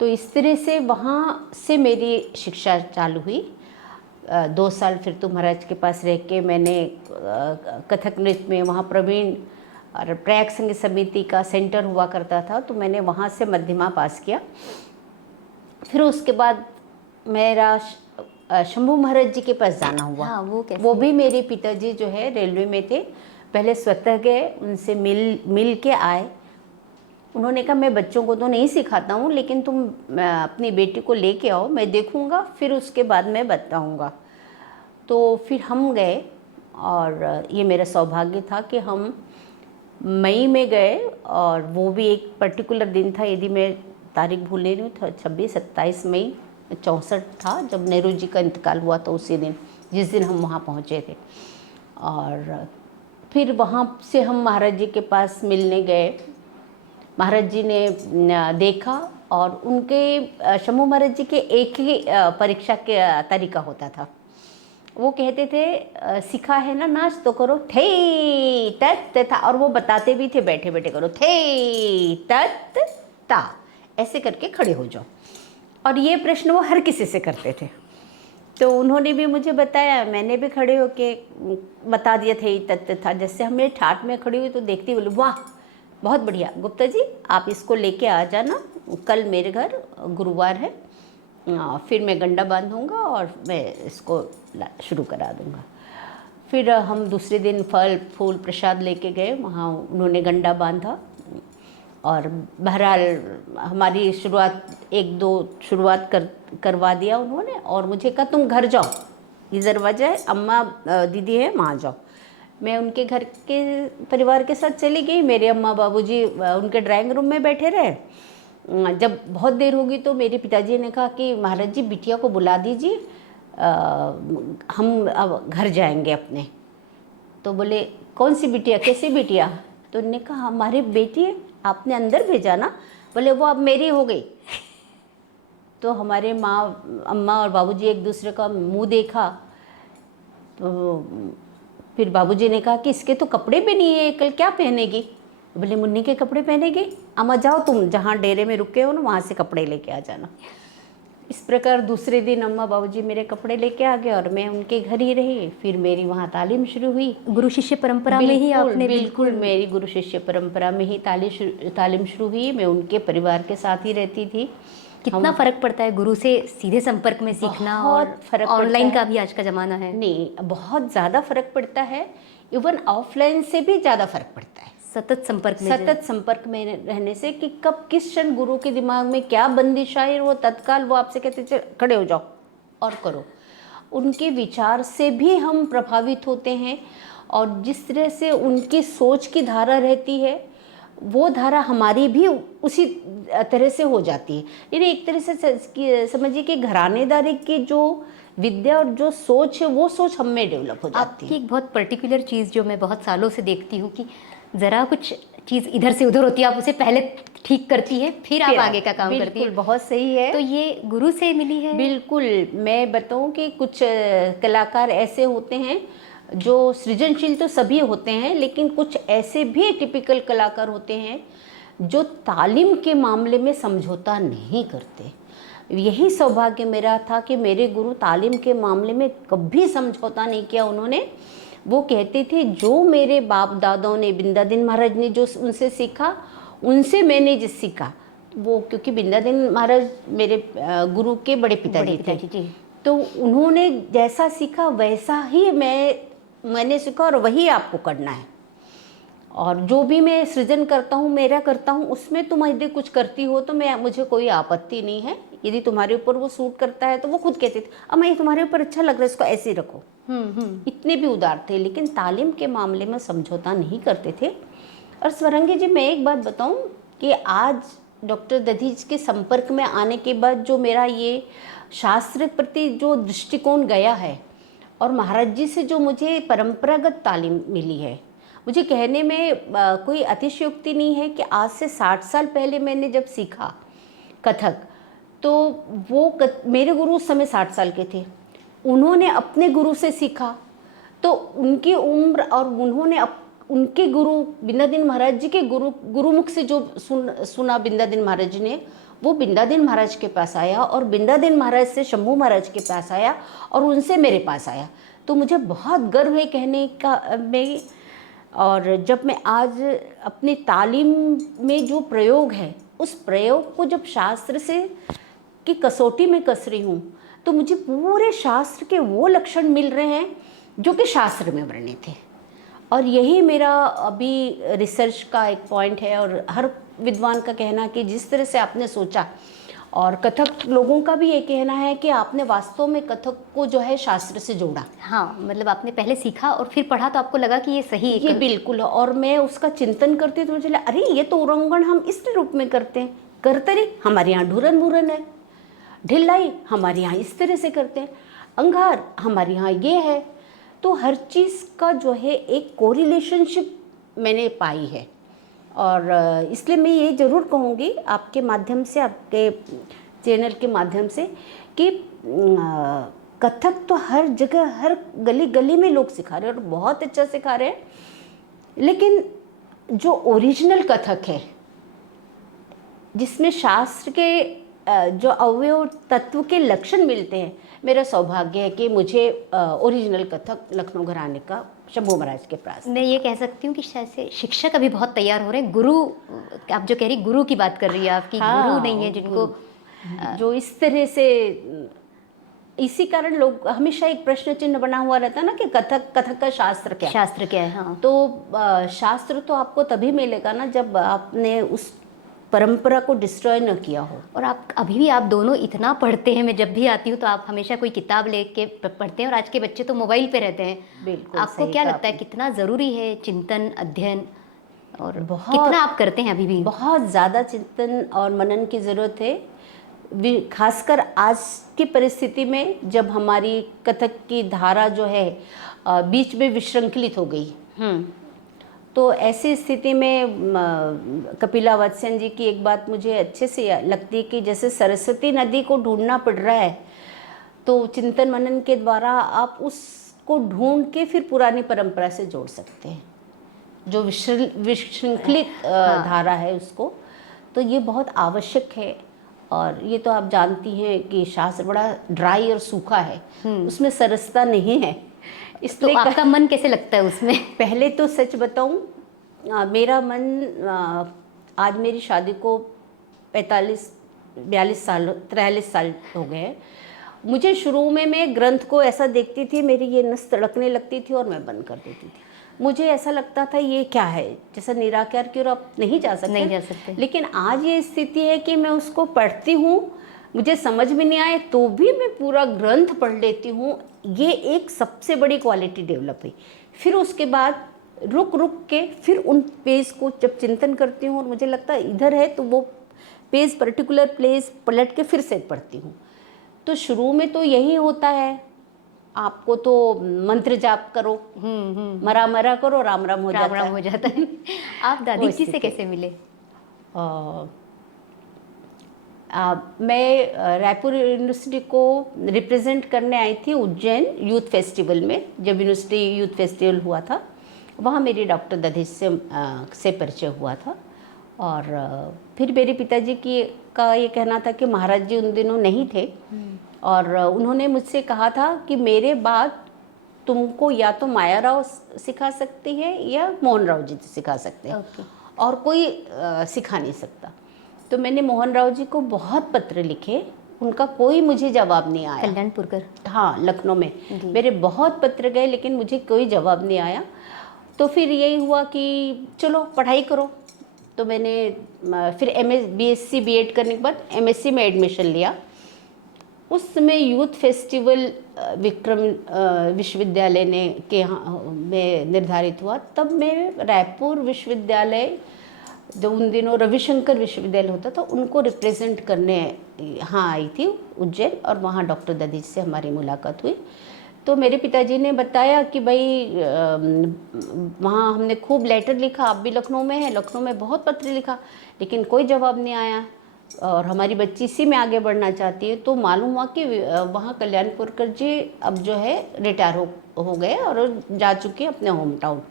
तो इस तरह से वहाँ से मेरी शिक्षा चालू हुई। 2 साल फिरतू महाराज के पास रह के मैंने कथक नृत्य में वहाँ प्रवीण और प्रयाग संगीत समिति का सेंटर हुआ करता था, तो मैंने वहाँ से मध्यमा पास किया। फिर उसके बाद मेरा शंभू महाराज जी के पास जाना हुआ। हाँ, वो कैसे? वो भी मेरे पिताजी जो है रेलवे में थे, पहले स्वतः गए, उनसे मिल के आए। उन्होंने कहा मैं बच्चों को तो नहीं सिखाता हूँ, लेकिन तुम अपनी बेटी को लेके आओ, मैं देखूँगा, फिर उसके बाद मैं बताऊँगा। तो फिर हम गए, और ये मेरा सौभाग्य था कि हम मई में गए, और वो भी एक पर्टिकुलर दिन था, यदि मैं तारीख भूल रही हूँ, 26-27 मई 64 था, जब नेहरू जी का इंतकाल हुआ था उसी दिन, जिस दिन हम वहाँ पहुँचे थे। और फिर वहाँ से हम महाराज जी के पास मिलने गए। महाराज जी ने देखा, और उनके शंभू महाराज जी के एक ही परीक्षा के तरीका होता था। वो कहते थे सीखा है ना नाच तो करो, थे तत था, और वो बताते भी थे बैठे बैठे करो, थे तत ता, ऐसे करके खड़े हो जाओ। और ये प्रश्न वो हर किसी से करते थे। तो उन्होंने भी मुझे बताया, मैंने भी खड़े होके बता दिया था, ये तथ्य था। जैसे हम मेरे ठाट में खड़ी हुई तो देखती बोली वाह बहुत बढ़िया गुप्ता जी, आप इसको लेके आ जाना कल मेरे घर, गुरुवार है, फिर मैं गंडा बांधूंगा और मैं इसको शुरू करा दूंगा। फिर हम दूसरे दिन फल फूल प्रसाद लेके गए, वहाँ उन्होंने गंडा बांधा और बहरहाल हमारी शुरुआत करवा दिया उन्होंने। और मुझे कहा तुम घर जाओ, ये दरवाजा है, अम्मा दीदी है वहाँ जाओ। मैं उनके घर के परिवार के साथ चली गई। मेरे अम्मा बाबूजी उनके ड्राइंग रूम में बैठे रहे। जब बहुत देर होगी तो मेरे पिताजी ने कहा कि महाराज जी बिटिया को बुला दीजिए, हम अब घर जाएंगे अपने। तो बोले कौन सी बिटिया, कैसी बिटिया? तो उन्होंने कहा हमारी बेटी है, आपने अंदर भेजा ना। बोले वो अब मेरी हो गई। तो हमारे अम्मा और बाबूजी एक दूसरे का मुंह देखा। तो फिर बाबूजी ने कहा कि इसके तो कपड़े भी नहीं है, कल क्या पहनेगी? बोले मुन्नी के कपड़े पहनेगी। अम्मा जाओ तुम जहाँ डेरे में रुके हो ना वहाँ से कपड़े लेके आ जाना। इस प्रकार दूसरे दिन अम्मा बाबूजी मेरे कपड़े लेके आ गए और मैं उनके घर ही रही। फिर मेरी वहाँ तालीम शुरू हुई। गुरु शिष्य परंपरा में ही आपने? बिल्कुल मेरी गुरु शिष्य परंपरा में ही तालीम शुरू हुई। मैं उनके परिवार के साथ ही रहती थी। कितना फर्क पड़ता है गुरु से सीधे संपर्क में सीखना और ऑनलाइन का भी आज का ज़माना है? नहीं, बहुत ज़्यादा फर्क पड़ता है। इवन ऑफलाइन से भी ज़्यादा फर्क पड़ता है। सतत संपर्क में रहने से कि कब किस क्षण गुरु के दिमाग में क्या बंदिश आई, वो तत्काल वो आपसे कहते चल खड़े हो जाओ और करो। उनके विचार से भी हम प्रभावित होते हैं और जिस तरह से उनकी सोच की धारा रहती है वो धारा हमारी भी उसी तरह से हो जाती है। यानी एक तरह से समझिए कि घरानेदारी की जो विद्या और जो सोच है वो सोच हम में डेवलप हो जाती है। आपकी एक बहुत पर्टिकुलर चीज़ जो मैं बहुत सालों से देखती हूँ कि ज़रा कुछ चीज़ इधर से उधर होती है, आप उसे पहले ठीक करती है फिर आप आगे का काम करती है। बिल्कुल, बहुत सही है। तो ये गुरु से मिली है? बिल्कुल। मैं बताऊं कि कुछ कलाकार ऐसे होते हैं जो सृजनशील तो सभी होते हैं, लेकिन कुछ ऐसे भी टिपिकल कलाकार होते हैं जो तालीम के मामले में समझौता नहीं करते। यही सौभाग्य मेरा था कि मेरे गुरु तालीम के मामले में कभी समझौता नहीं किया उन्होंने। वो कहते थे जो मेरे बाप दादाओं ने, बिंदादिन महाराज ने जो उनसे सीखा, उनसे मैंने जो सीखा वो, क्योंकि बिंदादिन महाराज मेरे गुरु के बड़े पिताजी थे, तो उन्होंने जैसा सीखा वैसा ही मैंने सीखा और वही आपको करना है। और जो भी मैं सृजन करता हूँ, मेरा करता हूँ, उसमें तुम यदि कुछ करती हो तो मुझे कोई आपत्ति नहीं है। यदि तुम्हारे ऊपर वो सूट करता है तो वो खुद कहते थे अम्मा ये तुम्हारे ऊपर अच्छा लग रहा है, इसको ऐसे ही रखो। इतने भी उदार थे, लेकिन तालीम के मामले में समझौता नहीं करते थे। और स्वरंगी जी, मैं एक बात बताऊं कि आज डॉक्टर दधीच के संपर्क में आने के बाद जो मेरा ये शास्त्र प्रति जो दृष्टिकोण गया है और महाराज जी से जो मुझे परंपरागत तालीम मिली है, मुझे कहने में कोई अतिशयोक्ति नहीं है कि आज से 60 साल पहले मैंने जब सीखा कथक, तो वो मेरे गुरु उस समय 60 साल के थे। उन्होंने अपने गुरु से सीखा तो उनकी उम्र और उन्होंने उनके गुरु बिंदादिन महाराज जी के गुरुमुख से जो सुना बिंदादिन महाराज जी ने, वो बिंदादिन महाराज के पास आया और बिंदादिन महाराज से शंभू महाराज के पास आया और उनसे मेरे पास आया। तो मुझे बहुत गर्व है कहने का में। और जब मैं आज अपनी तालीम में जो प्रयोग है, उस प्रयोग को जब शास्त्र से की कसौटी में कस रही हूँ तो मुझे पूरे शास्त्र के वो लक्षण मिल रहे हैं जो कि शास्त्र में वर्णित थे। और यही मेरा अभी रिसर्च का एक पॉइंट है और हर विद्वान का कहना कि जिस तरह से आपने सोचा, और कथक लोगों का भी ये कहना है कि आपने वास्तव में कथक को जो है शास्त्र से जोड़ा। हाँ, मतलब आपने पहले सीखा और फिर पढ़ा तो आपको लगा कि ये सही है। ये बिल्कुल। और मैं उसका चिंतन करती तो मुझे लगा अरे ये तो उरंगण हम इस रूप में करते हैं, करतरी हमारे यहाँ ढूरन भूरन है, ढिलाई हमारे यहाँ इस तरह से करते हैं, अंगार हमारे यहाँ ये है। तो हर चीज़ का जो है एक कोरिलेशनशिप मैंने पाई है। और इसलिए मैं ये ज़रूर कहूँगी आपके माध्यम से, आपके चैनल के माध्यम से, कि कथक तो हर जगह, हर गली गली में लोग सिखा रहे हैं और बहुत अच्छा सिखा रहे हैं। लेकिन जो ओरिजिनल कथक है, जिसमें शास्त्र के जो अवयव तत्व के लक्षण मिलते हैं, मेरा सौभाग्य है कि मुझे ओरिजिनल कथक लखनऊ घराने का शंभू महाराज के पास। मैं ये कह सकती हूँ कि शायद से शिक्षक अभी बहुत तैयार हो रहे हैं। गुरु, आप जो कह रही गुरु की बात कर रही है, आपकी गुरु नहीं है जिनको जो इस तरह से, इसी कारण लोग हमेशा एक प्रश्न चिन्ह बना हुआ रहता है ना कि कथक का शास्त्र क्या है? शास्त्र क्या है। हाँ, तो शास्त्र तो आपको तभी मिलेगा ना जब आपने उस परंपरा को डिस्ट्रॉय न किया हो। और आप अभी भी आप दोनों इतना पढ़ते हैं। मैं जब भी आती हूँ तो आप हमेशा कोई किताब लेके पढ़ते हैं, और आज के बच्चे तो मोबाइल पे रहते हैं। बिल्कुल आपको सही क्या कहा लगता है कितना ज़रूरी है चिंतन, अध्ययन, और बहुत- कितना आप करते हैं अभी भी? बहुत ज़्यादा चिंतन और मनन की ज़रूरत है, खासकर आज की परिस्थिति में जब हमारी कथक की धारा जो है बीच में विश्रृंखलित हो गई। तो ऐसी स्थिति में कपिला वत्सन जी की एक बात मुझे अच्छे से लगती है कि जैसे सरस्वती नदी को ढूंढना पड़ रहा है, तो चिंतन मनन के द्वारा आप उसको ढूंढ के फिर पुरानी परंपरा से जोड़ सकते हैं, जो विशृंखलित धारा है उसको। तो ये बहुत आवश्यक है। और ये तो आप जानती हैं कि शास्त्र बड़ा ड्राई और सूखा है, उसमें सरसता नहीं है। तो आपका मन कैसे लगता है उसमें? पहले तो सच बताऊं, मेरा मन, आज मेरी शादी को 42 साल 43 साल हो गए। मुझे शुरू में मैं ग्रंथ को ऐसा देखती थी, मेरी ये नस तड़कने लगती थी और मैं बंद कर देती थी। मुझे ऐसा लगता था ये क्या है, जैसा निराकार की ओर आप नहीं जा सकते। लेकिन आज ये स्थिति है कि मैं उसको पढ़ती हूँ, मुझे समझ में नहीं आए तो भी मैं पूरा ग्रंथ पढ़ लेती हूँ। ये एक सबसे बड़ी क्वालिटी डेवलप हुई। फिर उसके बाद रुक के फिर उन पेज को जब चिंतन करती हूँ और मुझे लगता है इधर है, तो वो पेज पर्टिकुलर प्लेस पलट के फिर से पढ़ती हूँ। तो शुरू में तो यही होता है, आपको तो मंत्र जाप करो, मरा करो, राम राम हो जाता है। आप दादी जी से कैसे मिले? मैं रायपुर यूनिवर्सिटी को रिप्रेजेंट करने आई थी उज्जैन यूथ फेस्टिवल में। जब यूनिवर्सिटी यूथ फेस्टिवल हुआ था, वहाँ मेरी डॉक्टर दधीच से परिचय हुआ था। और फिर मेरे पिताजी का ये कहना था कि महाराज जी उन दिनों नहीं थे, और उन्होंने मुझसे कहा था कि मेरे बाद तुमको या तो माया राव सिखा सकती है या मोहन राव जी सिखा सकते हैं, और कोई सिखा नहीं सकता। तो मैंने मोहन राव जी को बहुत पत्र लिखे, उनका कोई मुझे जवाब नहीं आया। कल्याणपुरकर, हाँ, लखनऊ में मेरे बहुत पत्र गए, लेकिन मुझे कोई जवाब नहीं आया। तो फिर यही हुआ कि चलो पढ़ाई करो। तो मैंने फिर BSc BEd करने के बाद MSc में एडमिशन लिया। उस समय यूथ फेस्टिवल विक्रम विश्वविद्यालय में निर्धारित हुआ। तब मैं रायपुर विश्वविद्यालय, जो उन दिनों रविशंकर विश्वविद्यालय होता था, उनको रिप्रेजेंट करने यहाँ आई थी उज्जैन, और वहाँ डॉक्टर दधीच से हमारी मुलाकात हुई। तो मेरे पिताजी ने बताया कि भाई वहाँ हमने खूब लेटर लिखा, आप भी लखनऊ में हैं, लखनऊ में बहुत पत्र लिखा, लेकिन कोई जवाब नहीं आया, और हमारी बच्ची इसी में आगे बढ़ना चाहती है। तो मालूम हुआ कि वहाँ कल्याणपुरकर जी अब जो है रिटायर हो गए और जा चुके हैं अपने होम टाउन।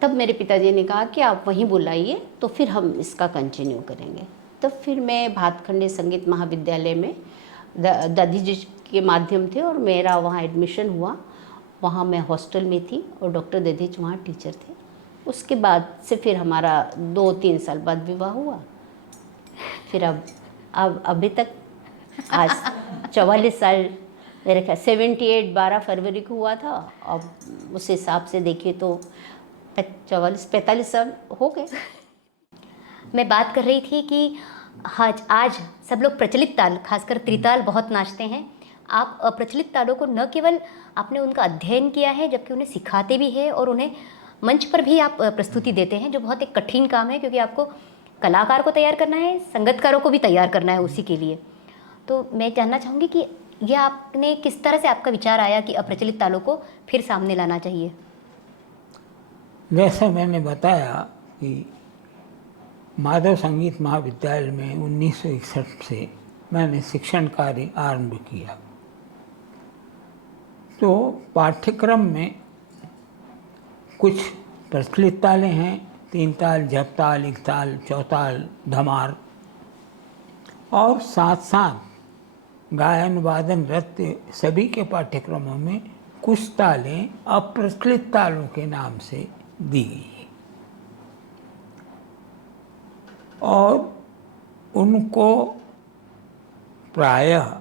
तब मेरे पिताजी ने कहा कि आप वहीं बुलाइए, तो फिर हम इसका कंटिन्यू करेंगे। तब फिर मैं भातखंडे संगीत महाविद्यालय में दादी जी के माध्यम थे, और मेरा वहाँ एडमिशन हुआ। वहाँ मैं हॉस्टल में थी और डॉक्टर दधीच वहाँ टीचर थे। उसके बाद से फिर हमारा 2-3 साल बाद विवाह हुआ। फिर अब अभी तक आज 44 साल, मेरे ख्याल 78 12 फरवरी को हुआ था। अब उस हिसाब से देखिए तो 44-45 साल हो गए। मैं बात कर रही थी कि आज सब लोग प्रचलित ताल, खासकर त्रिताल बहुत नाचते हैं। आप अप्रचलित तालों को न केवल आपने उनका अध्ययन किया है, जबकि उन्हें सिखाते भी हैं और उन्हें मंच पर भी आप प्रस्तुति देते हैं, जो बहुत एक कठिन काम है, क्योंकि आपको कलाकार को तैयार करना है, संगीतकारों को भी तैयार करना है उसी के लिए। तो मैं जानना चाहूँगी कि यह आपने किस तरह से आपका विचार आया कि अप्रचलित तालों को फिर सामने लाना चाहिए? जैसा मैंने बताया कि माधव संगीत महाविद्यालय में 1961 से मैंने शिक्षण कार्य आरंभ किया। तो पाठ्यक्रम में कुछ प्रचलित तालें हैं, 3 ताल, झपताल, 1 ताल, चौताल, धमार, और साथ साथ गायन वादन नृत्य सभी के पाठ्यक्रमों में कुछ तालें अप्रचलित तालों के नाम से दी गई है और उनको प्रायः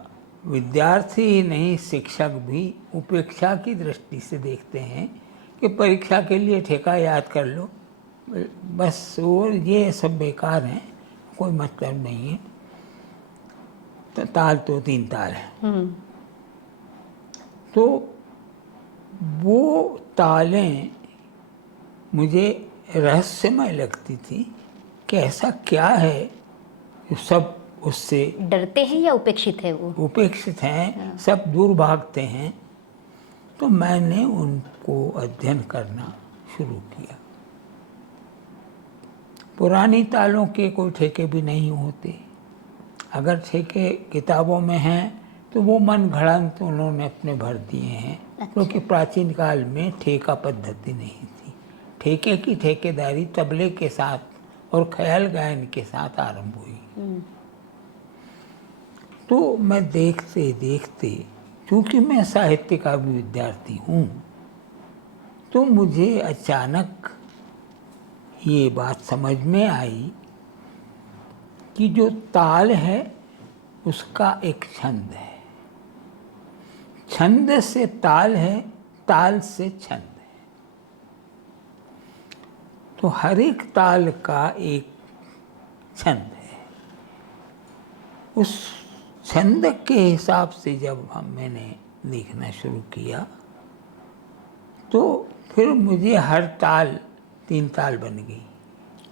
विद्यार्थी ही नहीं शिक्षक भी उपेक्षा की दृष्टि से देखते हैं कि परीक्षा के लिए ठेका याद कर लो बस, और ये सब बेकार हैं, कोई मतलब नहीं है। तो ताल तो 3 ताल है। तो वो तालें मुझे रहस्यमय लगती थी कि ऐसा क्या है जो सब उससे डरते हैं या उपेक्षित है वो? उपेक्षित हैं, सब दूर भागते हैं। तो मैंने उनको अध्ययन करना शुरू किया। पुरानी तालों के कोई ठेके भी नहीं होते, अगर ठेके किताबों में हैं तो वो मन घड़ंत उन्होंने अपने भर दिए हैं। क्योंकि प्राचीन काल में ठेका पद्धति नहीं थी। ठेके की ठेकेदारी तबले के साथ और ख्याल गायन के साथ आरंभ हुई। तो मैं देखते देखते, क्योंकि मैं साहित्य का भी विद्यार्थी हूँ, तो मुझे अचानक ये बात समझ में आई कि जो ताल है उसका एक छंद है, छंद से ताल है, ताल से छंद है। तो हर एक ताल का एक छंद है। उस छंद के हिसाब से जब मैंने लिखना शुरू किया तो फिर मुझे हर ताल 3 ताल बन गई।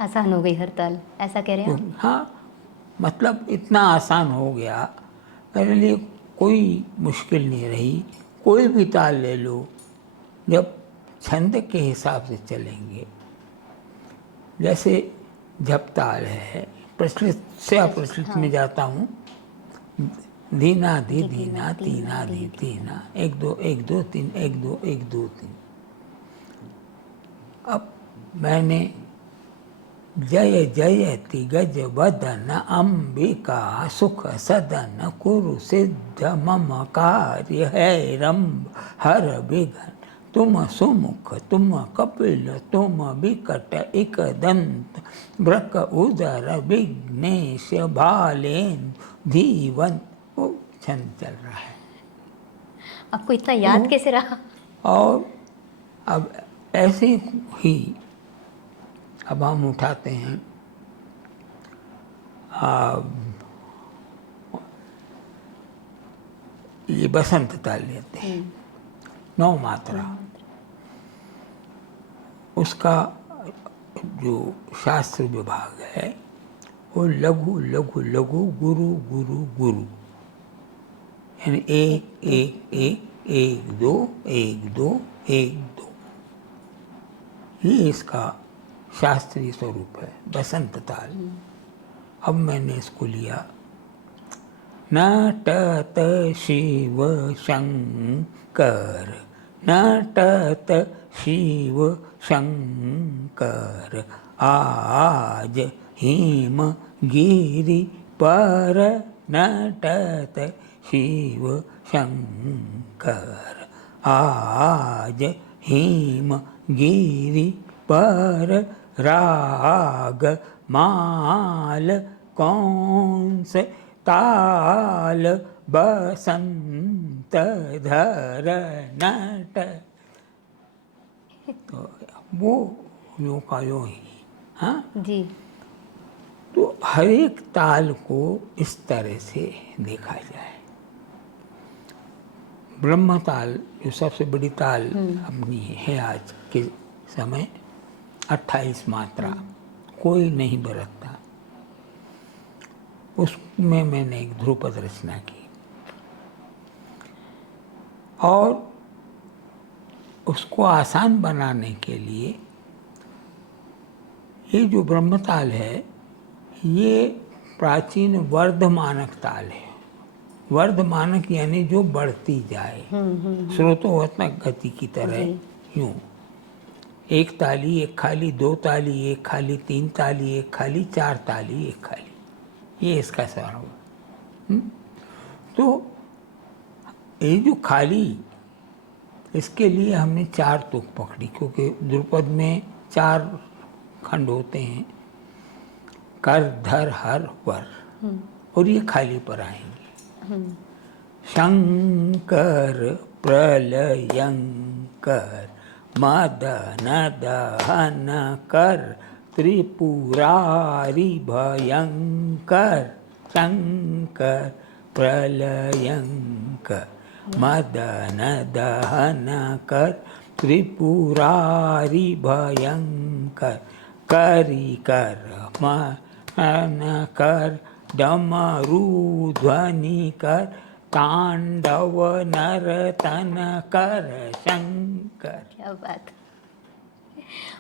आसान हो गई हर ताल, ऐसा कह रहे हैं आप? हाँ, मतलब इतना आसान हो गया, मेरे लिए कोई मुश्किल नहीं रही। कोई भी ताल ले लो, जब छंद के हिसाब से चलेंगे। जैसे जप ताल है, प्रचलित से अप्रचलित में जाता हूँ। धीना धी धीना तीना धी तीना, 1 2 1 2 3 1 2 1 2 3। अब मैंने जय जयति गज बदन अंबिका सुख सदन कुरु सिद्ध मम कार्य है रंभ हर विघ्न तुम सुमुख तुम कपिल तुम विकट इक दंत ब्रक उदर विघ्नेश भालेन धीवन। वो छंद चल रहा है। आपको इतना याद कैसे रहा? और अब ऐसे ही अब हम उठाते हैं ये बसंत ताल लेते हैं, 9 मात्रा। उसका जो शास्त्र विभाग है वो लघु लघु लघु गुरु गुरु गुरु, यानी 1 1 1 1 2 1 2 1 2। ये इसका शास्त्रीय स्वरूप है, बसंत ताल। अब मैंने इसको लिया। नटत शिव शंकर, नटत शिव शंकर, आज हिम गिरि पर नटत शिव शंकर, आज हिम गिरि पर राग माल कौन से ताल बसंत धर नट। तो वो यूँ का यूँ ही। हाँ जी। तो हर एक ताल को इस तरह से देखा जाए। ब्रह्म ताल जो सबसे बड़ी ताल अपनी है आज के समय, 28 मात्रा, कोई नहीं बरतता। उसमें मैंने एक ध्रुपद रचना की और उसको आसान बनाने के लिए ये जो ब्रह्मताल है ये प्राचीन वर्धमानक ताल है। वर्धमानक यानी जो बढ़ती जाए, स्रोतोत्मक गति की तरह। यूँ 1 ताली 1 खाली, 2 ताली 1 खाली, 3 ताली 1 खाली, 4 ताली 1 खाली, ये इसका स्वरूप। तो ये जो खाली, इसके लिए हमने 4 तुक पकड़ी, क्योंकि द्रुपद में 4 खंड होते हैं, कर धर हर वर, और ये खाली पर आएंगे। शंकर प्रलयंकर मदन दहन कर त्रिपुरारी भयंकर। शंकर प्रलयंकर मदन दहन कर त्रिपुरारी भयंकर। करी कर मन कर डमरू ध्वनि कर तांडव नर्तन कर शंकर। क्या बात।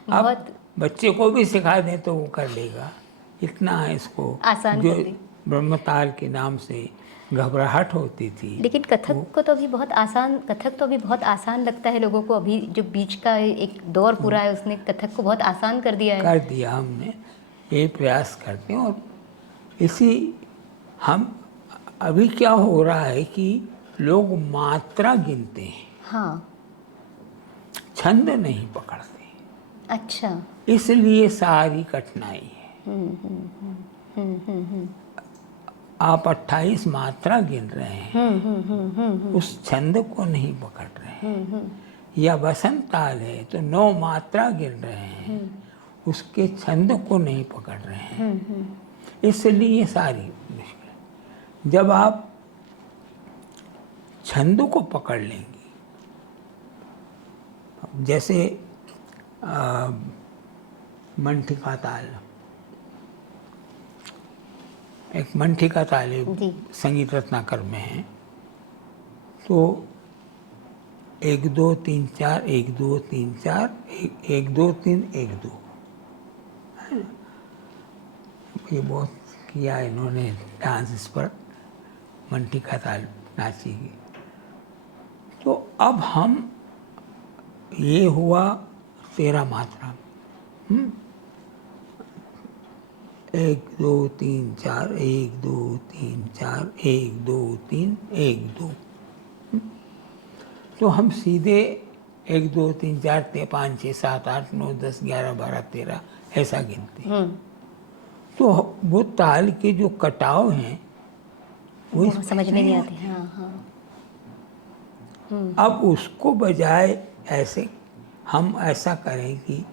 अब बहुत बच्चे को भी सिखा दें तो वो कर लेगा, इतना है इसको। आसान जो कर दी। ब्रह्मताल के नाम से घबराहट होती थी, लेकिन कथक को तो अभी बहुत आसान, कथक तो अभी बहुत आसान लगता है लोगों को। अभी जो बीच का एक दौर पूरा है उसने कथक को बहुत आसान कर दिया है। कर दिया हमने, ये प्रयास करते हैं। और इसी हम अभी क्या हो रहा है कि लोग मात्रा गिनते हैं, हाँ, छंद नहीं पकड़ते, अच्छा। इसलिए सारी कठिनाई है। आप 28 मात्रा गिन रहे हैं, उस छंद को नहीं पकड़ रहे हैं। या वसंत ताल है तो 9 मात्रा गिन रहे हैं, उसके छंद को नहीं पकड़ रहे हैं, इसलिए सारी मुश्किल। जब आप छंद को पकड़ लेंगे, जैसे मंठिका ताल, एक मंठिका ताल जी। संगीत रत्नाकर में है, तो 1 2 3 4 1 2 3 4 1 2 3 1 2, ये बहुत किया इन्होंने डांस इस पर, मंठिका ताल नाची की। तो अब हम, ये हुआ 13 मात्रा, 1 2 3 4 1 2 3 4 1 2 3 1 2। तो हम सीधे 1 2 3 4 5 6 7 8 9 10 11 12 13 ऐसा गिनते हैं। तो वो ताल के जो कटाव हैं वो समझ में नहीं आते। हाँ, हाँ। अब उसको बजाय ऐसे हम ऐसा करें कि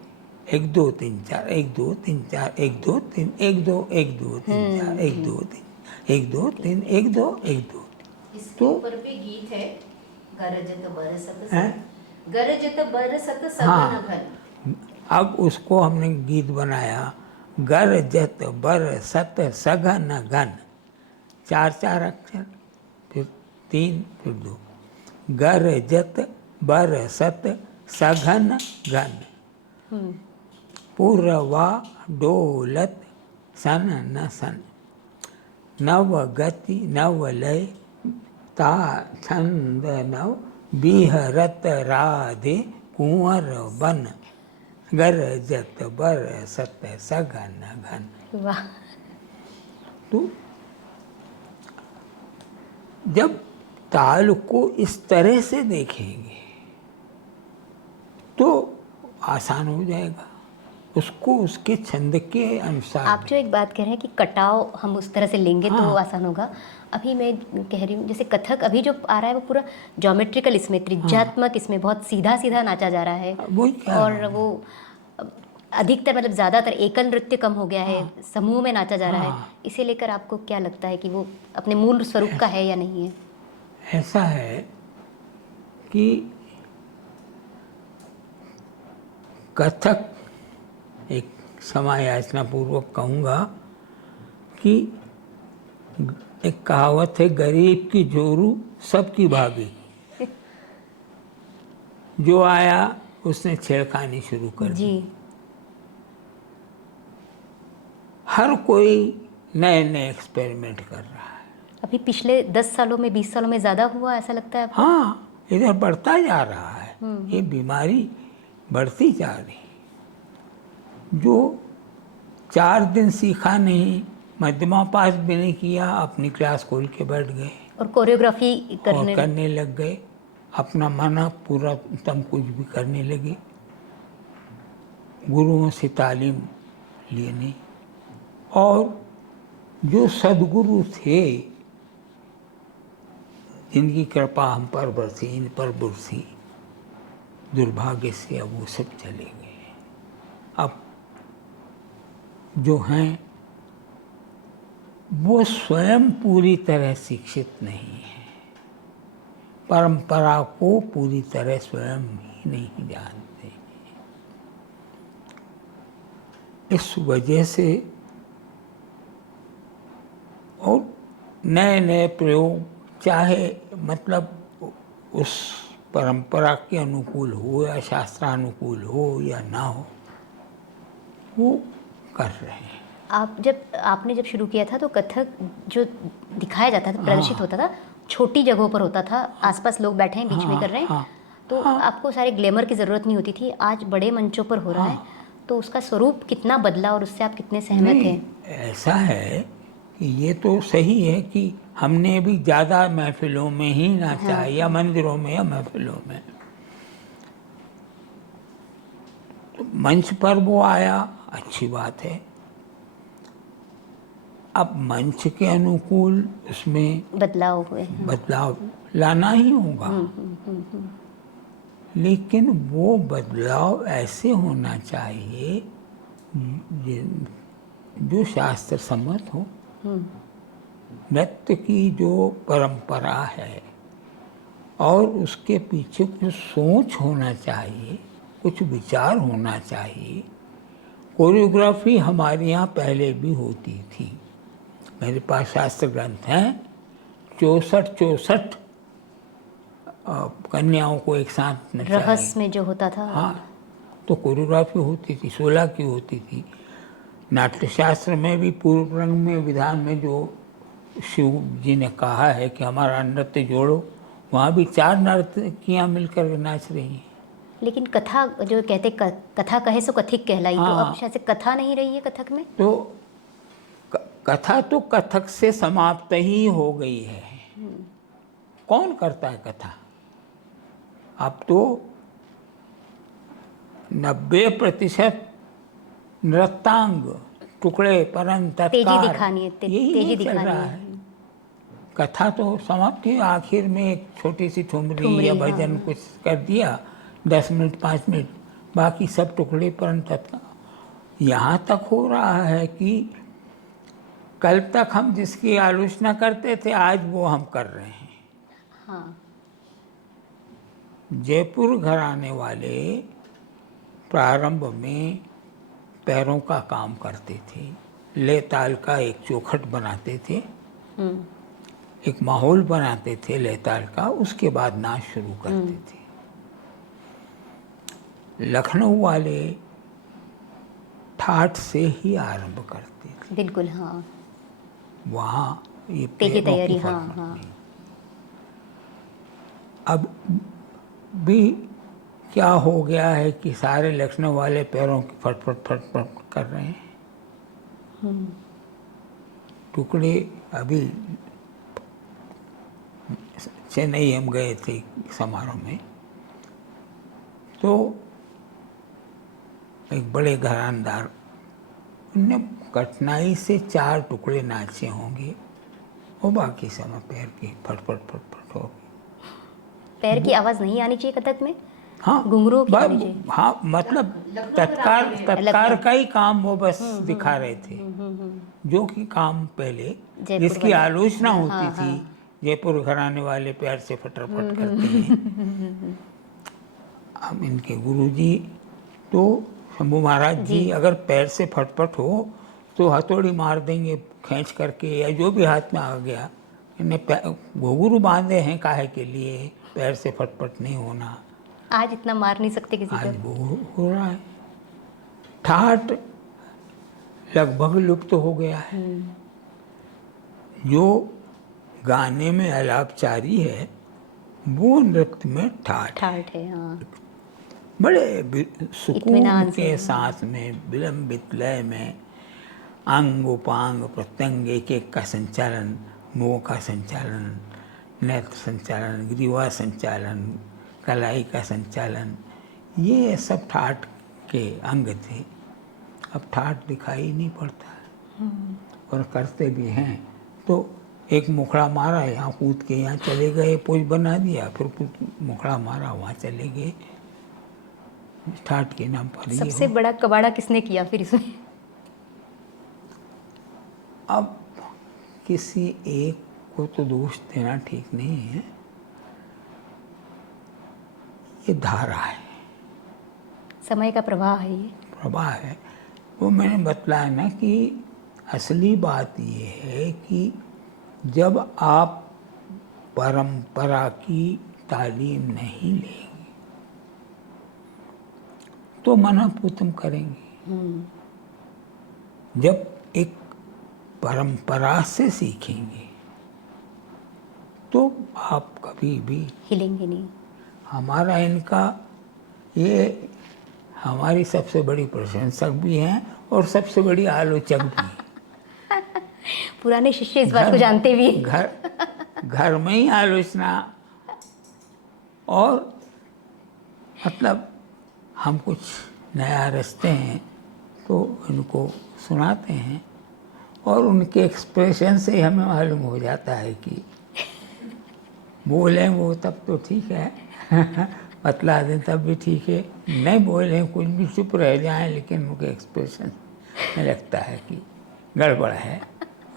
1 2 3 4 1 2 3 4 1 2 3 1 2 1 2 3 4 1 2 3 1 2 3 1 2 1 2। इसके ऊपर भी गीत है, गरजत बरसत हैं? गरजत बरसत सघन हाँ। घन। अब उसको हमने गीत बनाया, गरजत बरसत सघन घन, 4 4 अक्षर, फिर 3 फिर 2, गरजत बरसत सघन घन, पूर्वा डोलत सन न सन, नव गति नव लय ता छंद नव, बिहरत राधे कुंवर बन, गरजत बरसत सघन घन। वाह। तो जब ताल को इस तरह से देखेंगे तो आसान हो जाएगा, उसको उसके छंद के अनुसार। आप जो एक बात कह रहे हैं कि कटाव हम उस तरह से लेंगे तो हाँ। आसान होगा। अभी मैं कह रही हूँ जैसे कथक अभी जो आ रहा है वो पूरा ज्योमेट्रिकल, इसमें त्रिज्यात्मक, इसमें बहुत सीधा सीधा नाचा जा रहा है। वही क्या और है? वो अधिकतर मतलब ज़्यादातर एकल नृत्य कम हो गया है, समूह में नाचा जा रहा है। हाँ। इसे लेकर आपको क्या लगता है कि वो अपने मूल स्वरूप का है या नहीं है? ऐसा है कि कथक, एक समायाचना पूर्वक कहूँगा कि एक कहावत है, गरीब की जोरू सबकी भाभी। जो आया उसने छेड़खानी शुरू कर दी। जी। हर कोई नए नए एक्सपेरिमेंट कर रहा है। अभी पिछले 10 सालों में, 20 सालों में ज़्यादा हुआ ऐसा लगता है आपको? हाँ, इधर बढ़ता जा रहा है, ये बीमारी बढ़ती जा रही। जो 4 दिन सीखा नहीं मध्यमा पास भी नहीं किया, अपनी क्लास खोल के बैठ गए और कोरियोग्राफी और करने लग गए, अपना माना पूरा तम कुछ भी करने लगे, गुरुओं से तालीम लिए नहीं। और जो सदगुरु थे जिनकी कृपा हम पर बरसी, इन पर बरसी, दुर्भाग्य से अब वो सब चले गए। अब जो हैं वो स्वयं पूरी तरह शिक्षित नहीं है, परंपरा को पूरी तरह स्वयं ही नहीं जानते। इस वजह से और नए नए प्रयोग, चाहे मतलब उस परंपरा के अनुकूल हो या शास्त्रानुकूल हो या ना हो, वो कर रहे हैं। आपने जब शुरू किया था तो कथक जो दिखाया जाता था, प्रदर्शित होता था, छोटी जगहों पर होता था, आसपास लोग बैठे हैं, बीच में कर रहे हैं, तो आपको सारे ग्लैमर की ज़रूरत नहीं होती थी। आज बड़े मंचों पर हो रहा है, तो उसका स्वरूप कितना बदला और उससे आप कितने सहमत हैं? ऐसा है कि ये तो सही है कि हमने भी ज़्यादा महफिलों में ही नाचा है, या मंदिरों में या महफिलों में। तो मंच पर वो आया, अच्छी बात है। अब मंच के अनुकूल उसमें बदलाव हुए हैं, बदलाव लाना ही होगा, लेकिन वो बदलाव ऐसे होना चाहिए जो शास्त्र सम्मत हो। नृत्य की जो परंपरा है और उसके पीछे कुछ सोच होना चाहिए, कुछ विचार होना चाहिए। कोरियोग्राफी हमारे यहाँ पहले भी होती थी, मेरे पास शास्त्र ग्रंथ हैं, 64 कन्याओं को एक साथ नचाया। रहस्य में जो होता था, हाँ, तो कोरियोग्राफी होती थी, 16 की होती थी। नाट्यशास्त्र में भी पूर्व रंग में विधान में जो शिव जी ने कहा है कि हमारा नृत्य जोड़ो, वहाँ भी 4 नर्तकियाँ मिलकर नाच रही हैं। लेकिन कथा जो कहते कथा कहे सो कथिक कहलाई, तो अब शायद से कथा नहीं रही है कथक में। तो कथा तो कथक से समाप्त ही हो गई है। कौन करता है कथा? अब तो 90% नृत्यांग, टुकड़े, परन, तत्कार, तेजी दिखानी है, तेजी चल रहा है। कथा तो समाप्त ही, आखिर में एक छोटी सी ठुमरी या भजन कुछ कर दिया, 10 मिनट 5 मिनट, बाकी सब टुकड़े, परन, तत्कार। यहाँ तक हो रहा है कि कल तक हम जिसकी आलोचना करते थे, आज वो हम कर रहे हैं। हाँ। जयपुर घराने वाले प्रारंभ में पैरों का काम करते थे, ले ताल का एक चौखट बनाते थे, एक माहौल बनाते थे ले ताल का, उसके बाद नाच शुरू करते थे। लखनऊ वाले ठाठ से ही आरंभ करते थे। बिल्कुल, हाँ। वहाँ ये तेजी तैयारी, की हाँ फर्क हाँ। नहीं। अब भी क्या हो गया है कि सारे लखनऊ वाले पैरों की फटफट फटफट कर रहे हैं। टुकड़े, अभी चेन्नई हम गए थे समारोह में, तो एक बड़े घरानदार, उनने कठिनाई से 4 टुकड़े नाचे होंगे और बाकी समय पैर की फटफट फटफट होगी। पैर की आवाज़ नहीं आनी चाहिए कथक में। हाँ, घुंघरू की आनी चाहिए। हाँ, मतलब तत्कार का ही काम वो बस दिखा रहे थे, जो कि काम पहले जिसकी आलोचना होती थी, जयपुर घराने वाले पैर से फटाफट करते हैं। अब इनके गुरुजी तो शंभू महाराज जी अगर पैर से फटफट हो तो हथौड़ी मार देंगे खींच करके, या जो भी हाथ में आ गया। इन्हें घुंघरू बांधे हैं काहे के लिए, पैर से फटफट नहीं होना। आज इतना मार नहीं सकते किसी को। आज वो हो रहा है। ठाठ लगभग लुप्त हो गया है। जो गाने में अलापचारी है वो नृत्य में ठाठ है। हाँ। बड़े सुकून के साथ में, विलंबित लय में, अंग उपांग प्रत्यंग एक एक का संचालन, मुंह का संचालन, नेत्र संचालन, ग्रीवा संचालन, कलाई का संचालन, ये सब ठाठ के अंग थे। अब ठाठ दिखाई नहीं पड़ता और करते भी हैं तो एक मुखड़ा मारा, यहाँ कूद के यहाँ चले गए, पोज बना दिया, फिर मुखड़ा मारा, वहाँ चले गए। ठाठ के नाम पर ये सबसे बड़ा कबाड़ा किसने किया फिर इसमें? अब किसी एक को तो दोष देना ठीक नहीं है, ये धारा है, समय का प्रवाह है ये। प्रवाह है। वो मैंने बतलाया ना कि असली बात ये है कि जब आप परंपरा की तालीम नहीं लेंगे तो मनःपूतम करेंगे। जब एक परंपरा से सीखेंगे तो आप कभी भी हिलेंगे नहीं। हमारा इनका ये हमारी सबसे बड़ी प्रशंसक भी हैं और सबसे बड़ी आलोचक भी हैं। पुराने शिष्य इस बात को जानते भी हैं। घर में ही आलोचना, और मतलब हम कुछ नया रचते हैं तो इनको सुनाते हैं और उनके एक्सप्रेशन से हमें मालूम हो जाता है कि बोलें वो तब तो ठीक है, बतला दें तब भी ठीक है, नहीं बोलें कुछ भी चुप रह जाएं, लेकिन उनके एक्सप्रेशन में लगता है कि गड़बड़ है,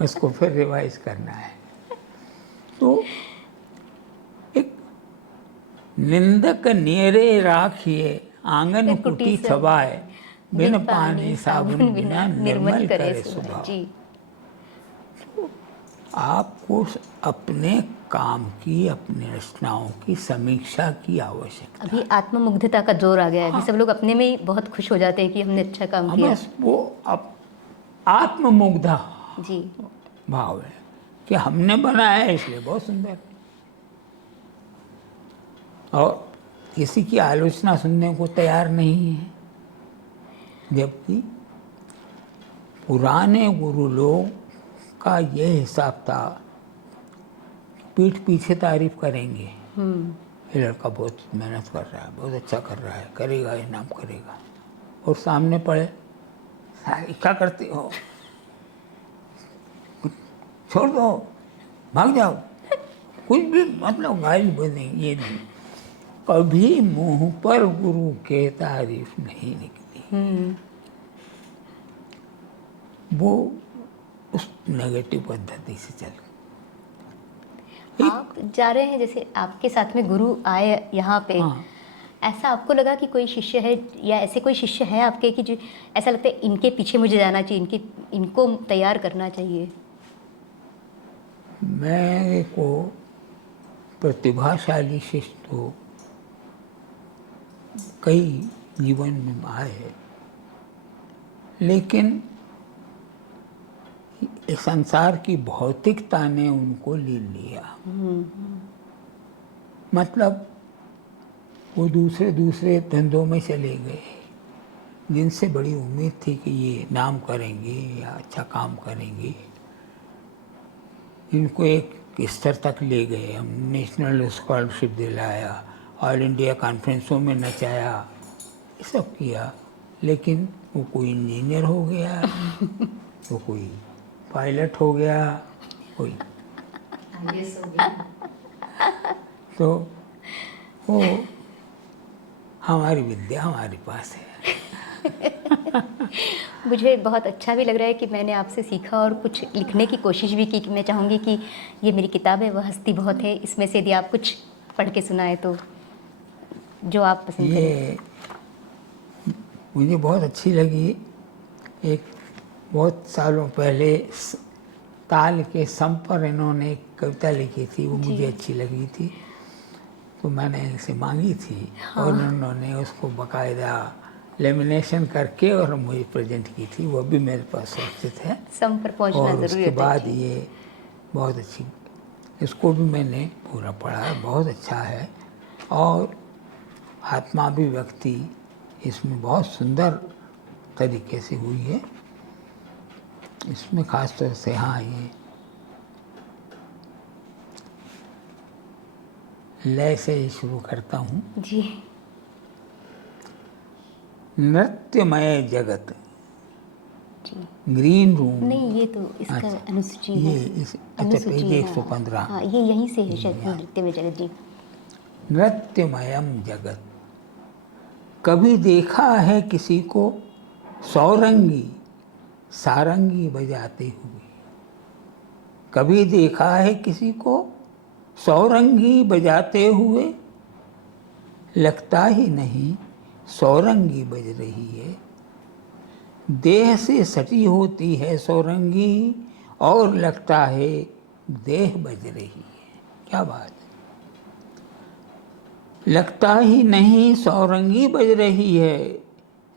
उसको फिर रिवाइज करना है। तो एक निंदक नेरे राखिए आंगन कुटी छबाए, बिन पानी साबुन बिना निर्मल करे स्वभाव। जी। आपको अपने काम की, अपने रचनाओं की समीक्षा की आवश्यकता। अभी आत्ममुग्धता का जोर आ गया है। अभी सब लोग अपने में ही बहुत खुश हो जाते हैं कि हमने अच्छा काम किया। बस वो अब आत्ममुग्धा जी। भाव है कि हमने बनाया है इसलिए बहुत सुंदर, और किसी की आलोचना सुनने को तैयार नहीं है। जबकि पुराने गुरु लोग का ये हिसाब था, पीठ पीछे तारीफ करेंगे, ये लड़का बहुत मेहनत कर रहा है, बहुत अच्छा कर रहा है, करेगा, इनाम करेगा, और सामने पड़े क्या करते हो, छोड़ दो, भाग जाओ, कुछ भी मतलब गाली बनेंगे, ये नहीं। कभी मुंह पर गुरु के तारीफ नहीं निकली। वो उस नेगेटिव पद्धति से चल। आप जा रहे हैं, जैसे आपके साथ में गुरु आए यहाँ पे, हाँ। ऐसा आपको लगा कि कोई शिष्य है या ऐसे कोई शिष्य है आपके कि जो ऐसा लगता है इनके पीछे मुझे जाना चाहिए, इनको तैयार करना चाहिए? मेरे को प्रतिभाशाली शिष्य तो कई जीवन में आए, लेकिन इस संसार की भौतिकता ने उनको ले लिया। मतलब वो दूसरे धंधों में चले गए, जिनसे बड़ी उम्मीद थी कि ये नाम करेंगे या अच्छा काम करेंगे। इनको एक स्तर तक ले गए, हम नेशनल स्कॉलरशिप दिलाया, ऑल इंडिया कॉन्फ्रेंसों में नचाया, ये सब किया, लेकिन वो कोई इंजीनियर हो गया, तो कोई पायलट हो गया, कोई तो वो हमारी विद्या हमारे पास है। मुझे बहुत अच्छा भी लग रहा है कि मैंने आपसे सीखा और कुछ लिखने की कोशिश भी की। कि मैं चाहूँगी कि ये मेरी किताब है, वह हस्ती बहुत है, इसमें से यदि आप कुछ पढ़ के सुनाए तो जो आप पसंद करें। ये मुझे बहुत अच्छी लगी। एक बहुत सालों पहले ताल के सम पर इन्होंने एक कविता लिखी थी, वो मुझे अच्छी लगी थी, तो मैंने इनसे मांगी थी। हाँ। और उन्होंने उसको बाकायदा लेमिनेशन करके और मुझे प्रेजेंट की थी, वो भी मेरे पास सुरक्षित है। सम पर पहुंचना और जरूरी उसके होता है। बाद ये बहुत अच्छी, इसको भी मैंने पूरा पढ़ा है, बहुत अच्छा है। और आत्माभिव्यक्ति इसमें बहुत सुंदर तरीके से हुई है। इसमें खास तौर से हाँ, ये लय से ही शुरू करता हूँ। जी। नृत्यमय जगत, जी। Green room. नहीं, ये तो इसका अच्छा, अनुसूची ये है। अच्छा, अनुसूची पेज है, 115। हाँ, ये यहीं से है शायद, नृत्य में जगत जी। नृत्यमयम जगत, कभी देखा है किसी को सौरंगी सारंगी बजाते हुए? कभी देखा है किसी को सौरंगी बजाते हुए? लगता ही नहीं सौरंगी बज रही है, देह से सटी होती है सौरंगी, और लगता है देह बज रही है। क्या बात है! लगता ही नहीं सौरंगी बज रही है,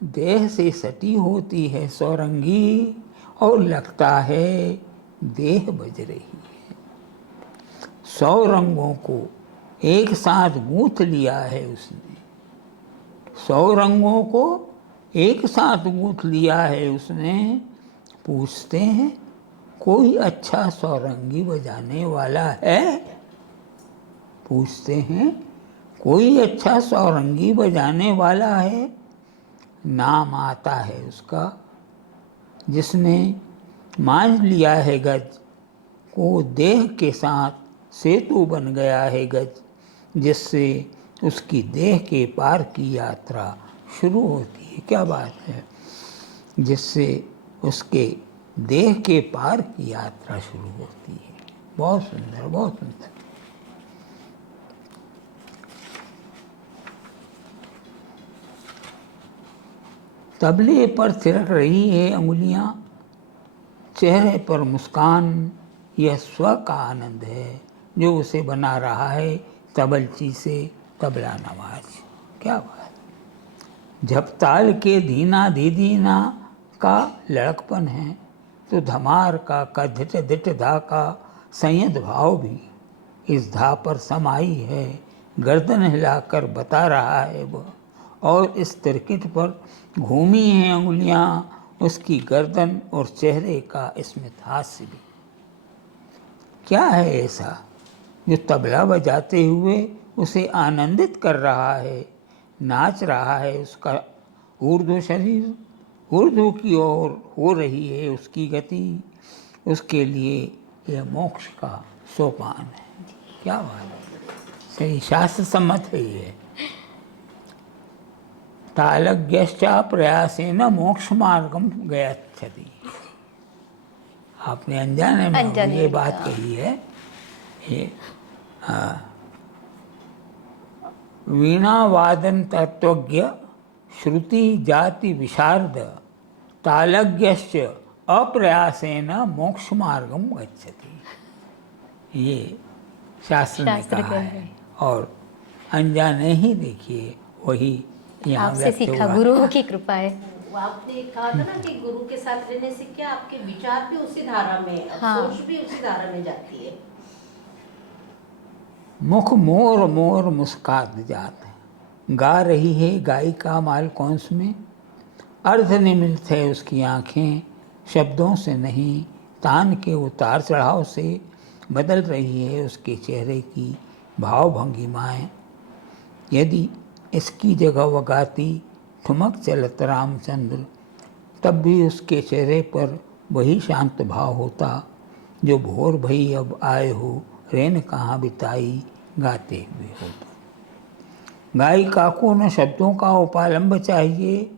देह से सटी होती है सौरंगी, और लगता है देह बज रही है। 100 रंगों को एक साथ गूंथ लिया है उसने, 100 रंगों को एक साथ गूंथ लिया है उसने। पूछते हैं कोई अच्छा सौरंगी बजाने वाला है? पूछते हैं कोई अच्छा सौरंगी बजाने वाला है? नाम आता है उसका, जिसने मान लिया है गज को, देह के साथ सेतु बन गया है गज, जिससे उसकी देह के पार की यात्रा शुरू होती है। क्या बात है! जिससे उसके देह के पार की यात्रा शुरू होती है। बहुत सुंदर, बहुत सुंदर। तबले पर थिरक रही है अंगुलियां, चेहरे पर मुस्कान, यह स्व का आनंद है जो उसे बना रहा है तबलची से तबला नवाज। क्या बात! झपताल के धीना धीदीना का लड़कपन है, तो धमार का धिट धिट धा का संयत भाव भी इस धा पर समाई है। गर्दन हिलाकर बता रहा है वह, और इस तिरकिट पर घूमी हैं अंगुलियां, उसकी गर्दन और चेहरे का स्मित हास्य भी। क्या है ऐसा जो तबला बजाते हुए उसे आनंदित कर रहा है, नाच रहा है उसका ऊर्ध्व शरीर, ऊर्ध्व की ओर हो रही है उसकी गति। उसके लिए यह मोक्ष का सोपान है। क्या बात है! सही शास्त्र सम्मत है ये। तालज्ञश्चा प्रयासेन मोक्ष मार्गम गयच्छति। आपने अनजाने में ये बात कही है। ये वीणा वादन तत्वज्ञ श्रुति जाति विशारद तालज्ञश्च अप्रयासेन मोक्ष मार्गम गच्छति। ये शास्त्र ने कहा है, और अनजाने ही देखिए वही यहाँ आपसे व्यक्त सीखा, हुआ। गुरुओं की कृपा है। आपने कहा था ना कि गुरु के साथ रहने से क्या आपके विचार भी उसी धारा में, हाँ। सोच भी उसी धारा में जाती है। मुख मोर मोर मुस्कात जात है, गा रही है गायिका मालकौंस में। अर्ध निमित्त है उसकी आँखें, शब्दों से नहीं तान के उतार चढ़ाव से बदल रही है उसके चेहरे की भाव भंगिमाएँ। यदि इसकी जगह वह गाती ठुमक चलत रामचंद्र, तब भी उसके चेहरे पर वही शांत भाव होता जो भोर भई अब आए हो, रेन कहाँ बिताई गाते हुए होता। गायिका को न शब्दों का उपालंब चाहिए,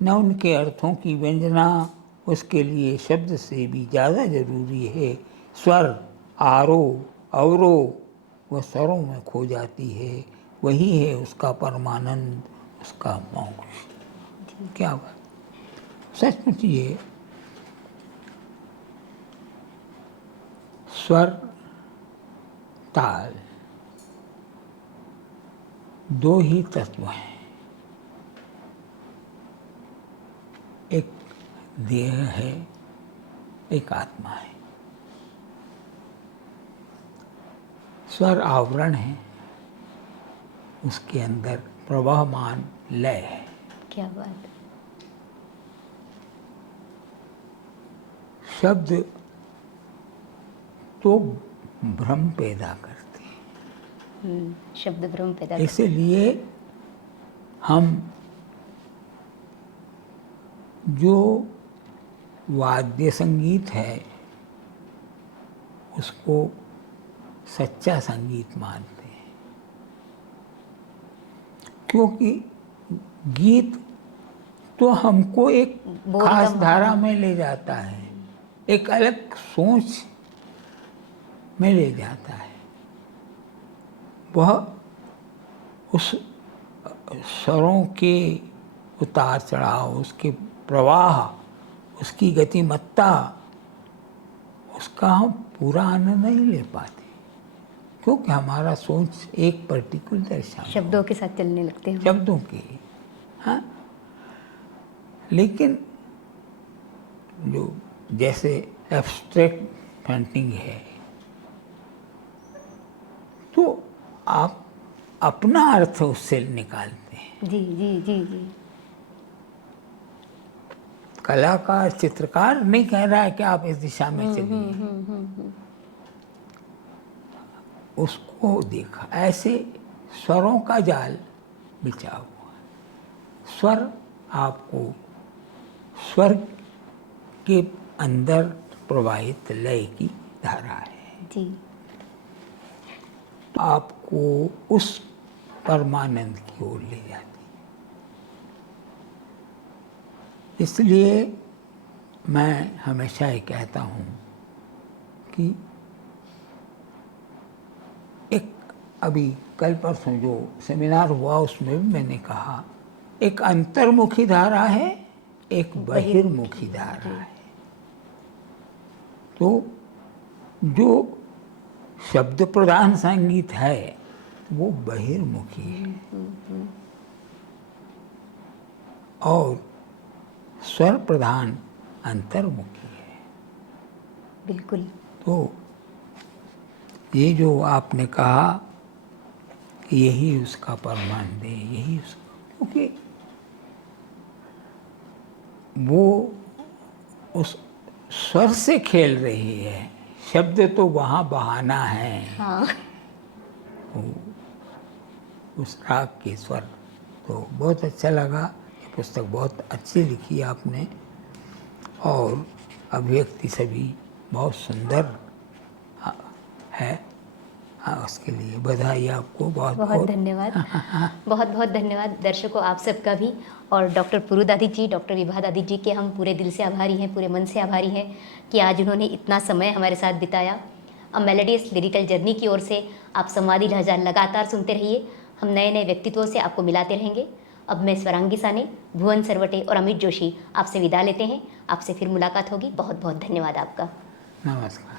न उनके अर्थों की व्यंजना। उसके लिए शब्द से भी ज़्यादा जरूरी है स्वर, आरोह अवरोह। वह स्वरों में खो जाती है, वही है उसका परमानंद, उसका मोक्ष। क्या बात! सचमुच ये स्वर ताल दो ही तत्व हैं, एक देह है, एक आत्मा है। स्वर आवरण है, उसके अंदर प्रवाहमान लय है। क्या बात! शब्द तो भ्रम पैदा करते हैं, शब्द भ्रम पैदा इसलिए हम जो वाद्य संगीत है उसको सच्चा संगीत मानते हैं, क्योंकि गीत तो हमको एक खास धारा में ले जाता है, एक अलग सोच में ले जाता है। वह उस स्वरों के उतार चढ़ाव, उसके प्रवाह, उसकी गतिमत्ता, उसका हम पूरा आनंद नहीं ले पाते, क्योंकि हमारा सोच एक पर्टिकुलर शब्दों के साथ चलने लगते हैं, शब्दों के। हाँ, लेकिन जो जैसे एब्स्ट्रैक्ट पेंटिंग है तो आप अपना अर्थ उससे निकालते हैं। जी जी जी जी। कलाकार, चित्रकार नहीं कह रहा है कि आप इस दिशा में चलिए, उसको देखा ऐसे स्वरों का जाल बिछा हुआ है। स्वर आपको स्वर के अंदर प्रवाहित लय की धारा है, जी। तो आपको उस परमानंद की ओर ले जाती है। इसलिए मैं हमेशा ये कहता हूँ कि एक अभी कल परसों जो सेमिनार हुआ उसमें भी मैंने कहा, एक अंतर्मुखी धारा है, एक बहिर्मुखी धारा है। तो जो शब्द प्रधान संगीत है वो बहिर्मुखी है और स्वर प्रधान अंतर्मुखी है। बिल्कुल। तो ये जो आपने कहा कि यही उसका परमानंद है, यही उसका, क्योंकि वो उस स्वर से खेल रही है, शब्द तो वहाँ बहाना है। हाँ। उस राग के स्वर। तो बहुत अच्छा लगा, ये पुस्तक बहुत अच्छी लिखी आपने और अभिव्यक्ति सभी बहुत सुंदर है। हाँ, उसके लिए बधाई आपको, बहुत बहुत धन्यवाद। बहुत बहुत धन्यवाद दर्शकों, आप सबका भी, और डॉक्टर पुरु दादी जी, डॉक्टर विभा दादी जी के हम पूरे दिल से आभारी हैं, पूरे मन से आभारी हैं कि आज उन्होंने इतना समय हमारे साथ बिताया। अब मेलोडियस लिरिकल जर्नी की ओर से आप संवादी लहजा लगातार सुनते रहिए, हम नए नए व्यक्तित्वों से आपको मिलाते रहेंगे। अब मैं स्वरांगी साने, भुवन सरवटे और अमित जोशी आपसे विदा लेते हैं। आपसे फिर मुलाकात होगी। बहुत बहुत धन्यवाद आपका। नमस्कार।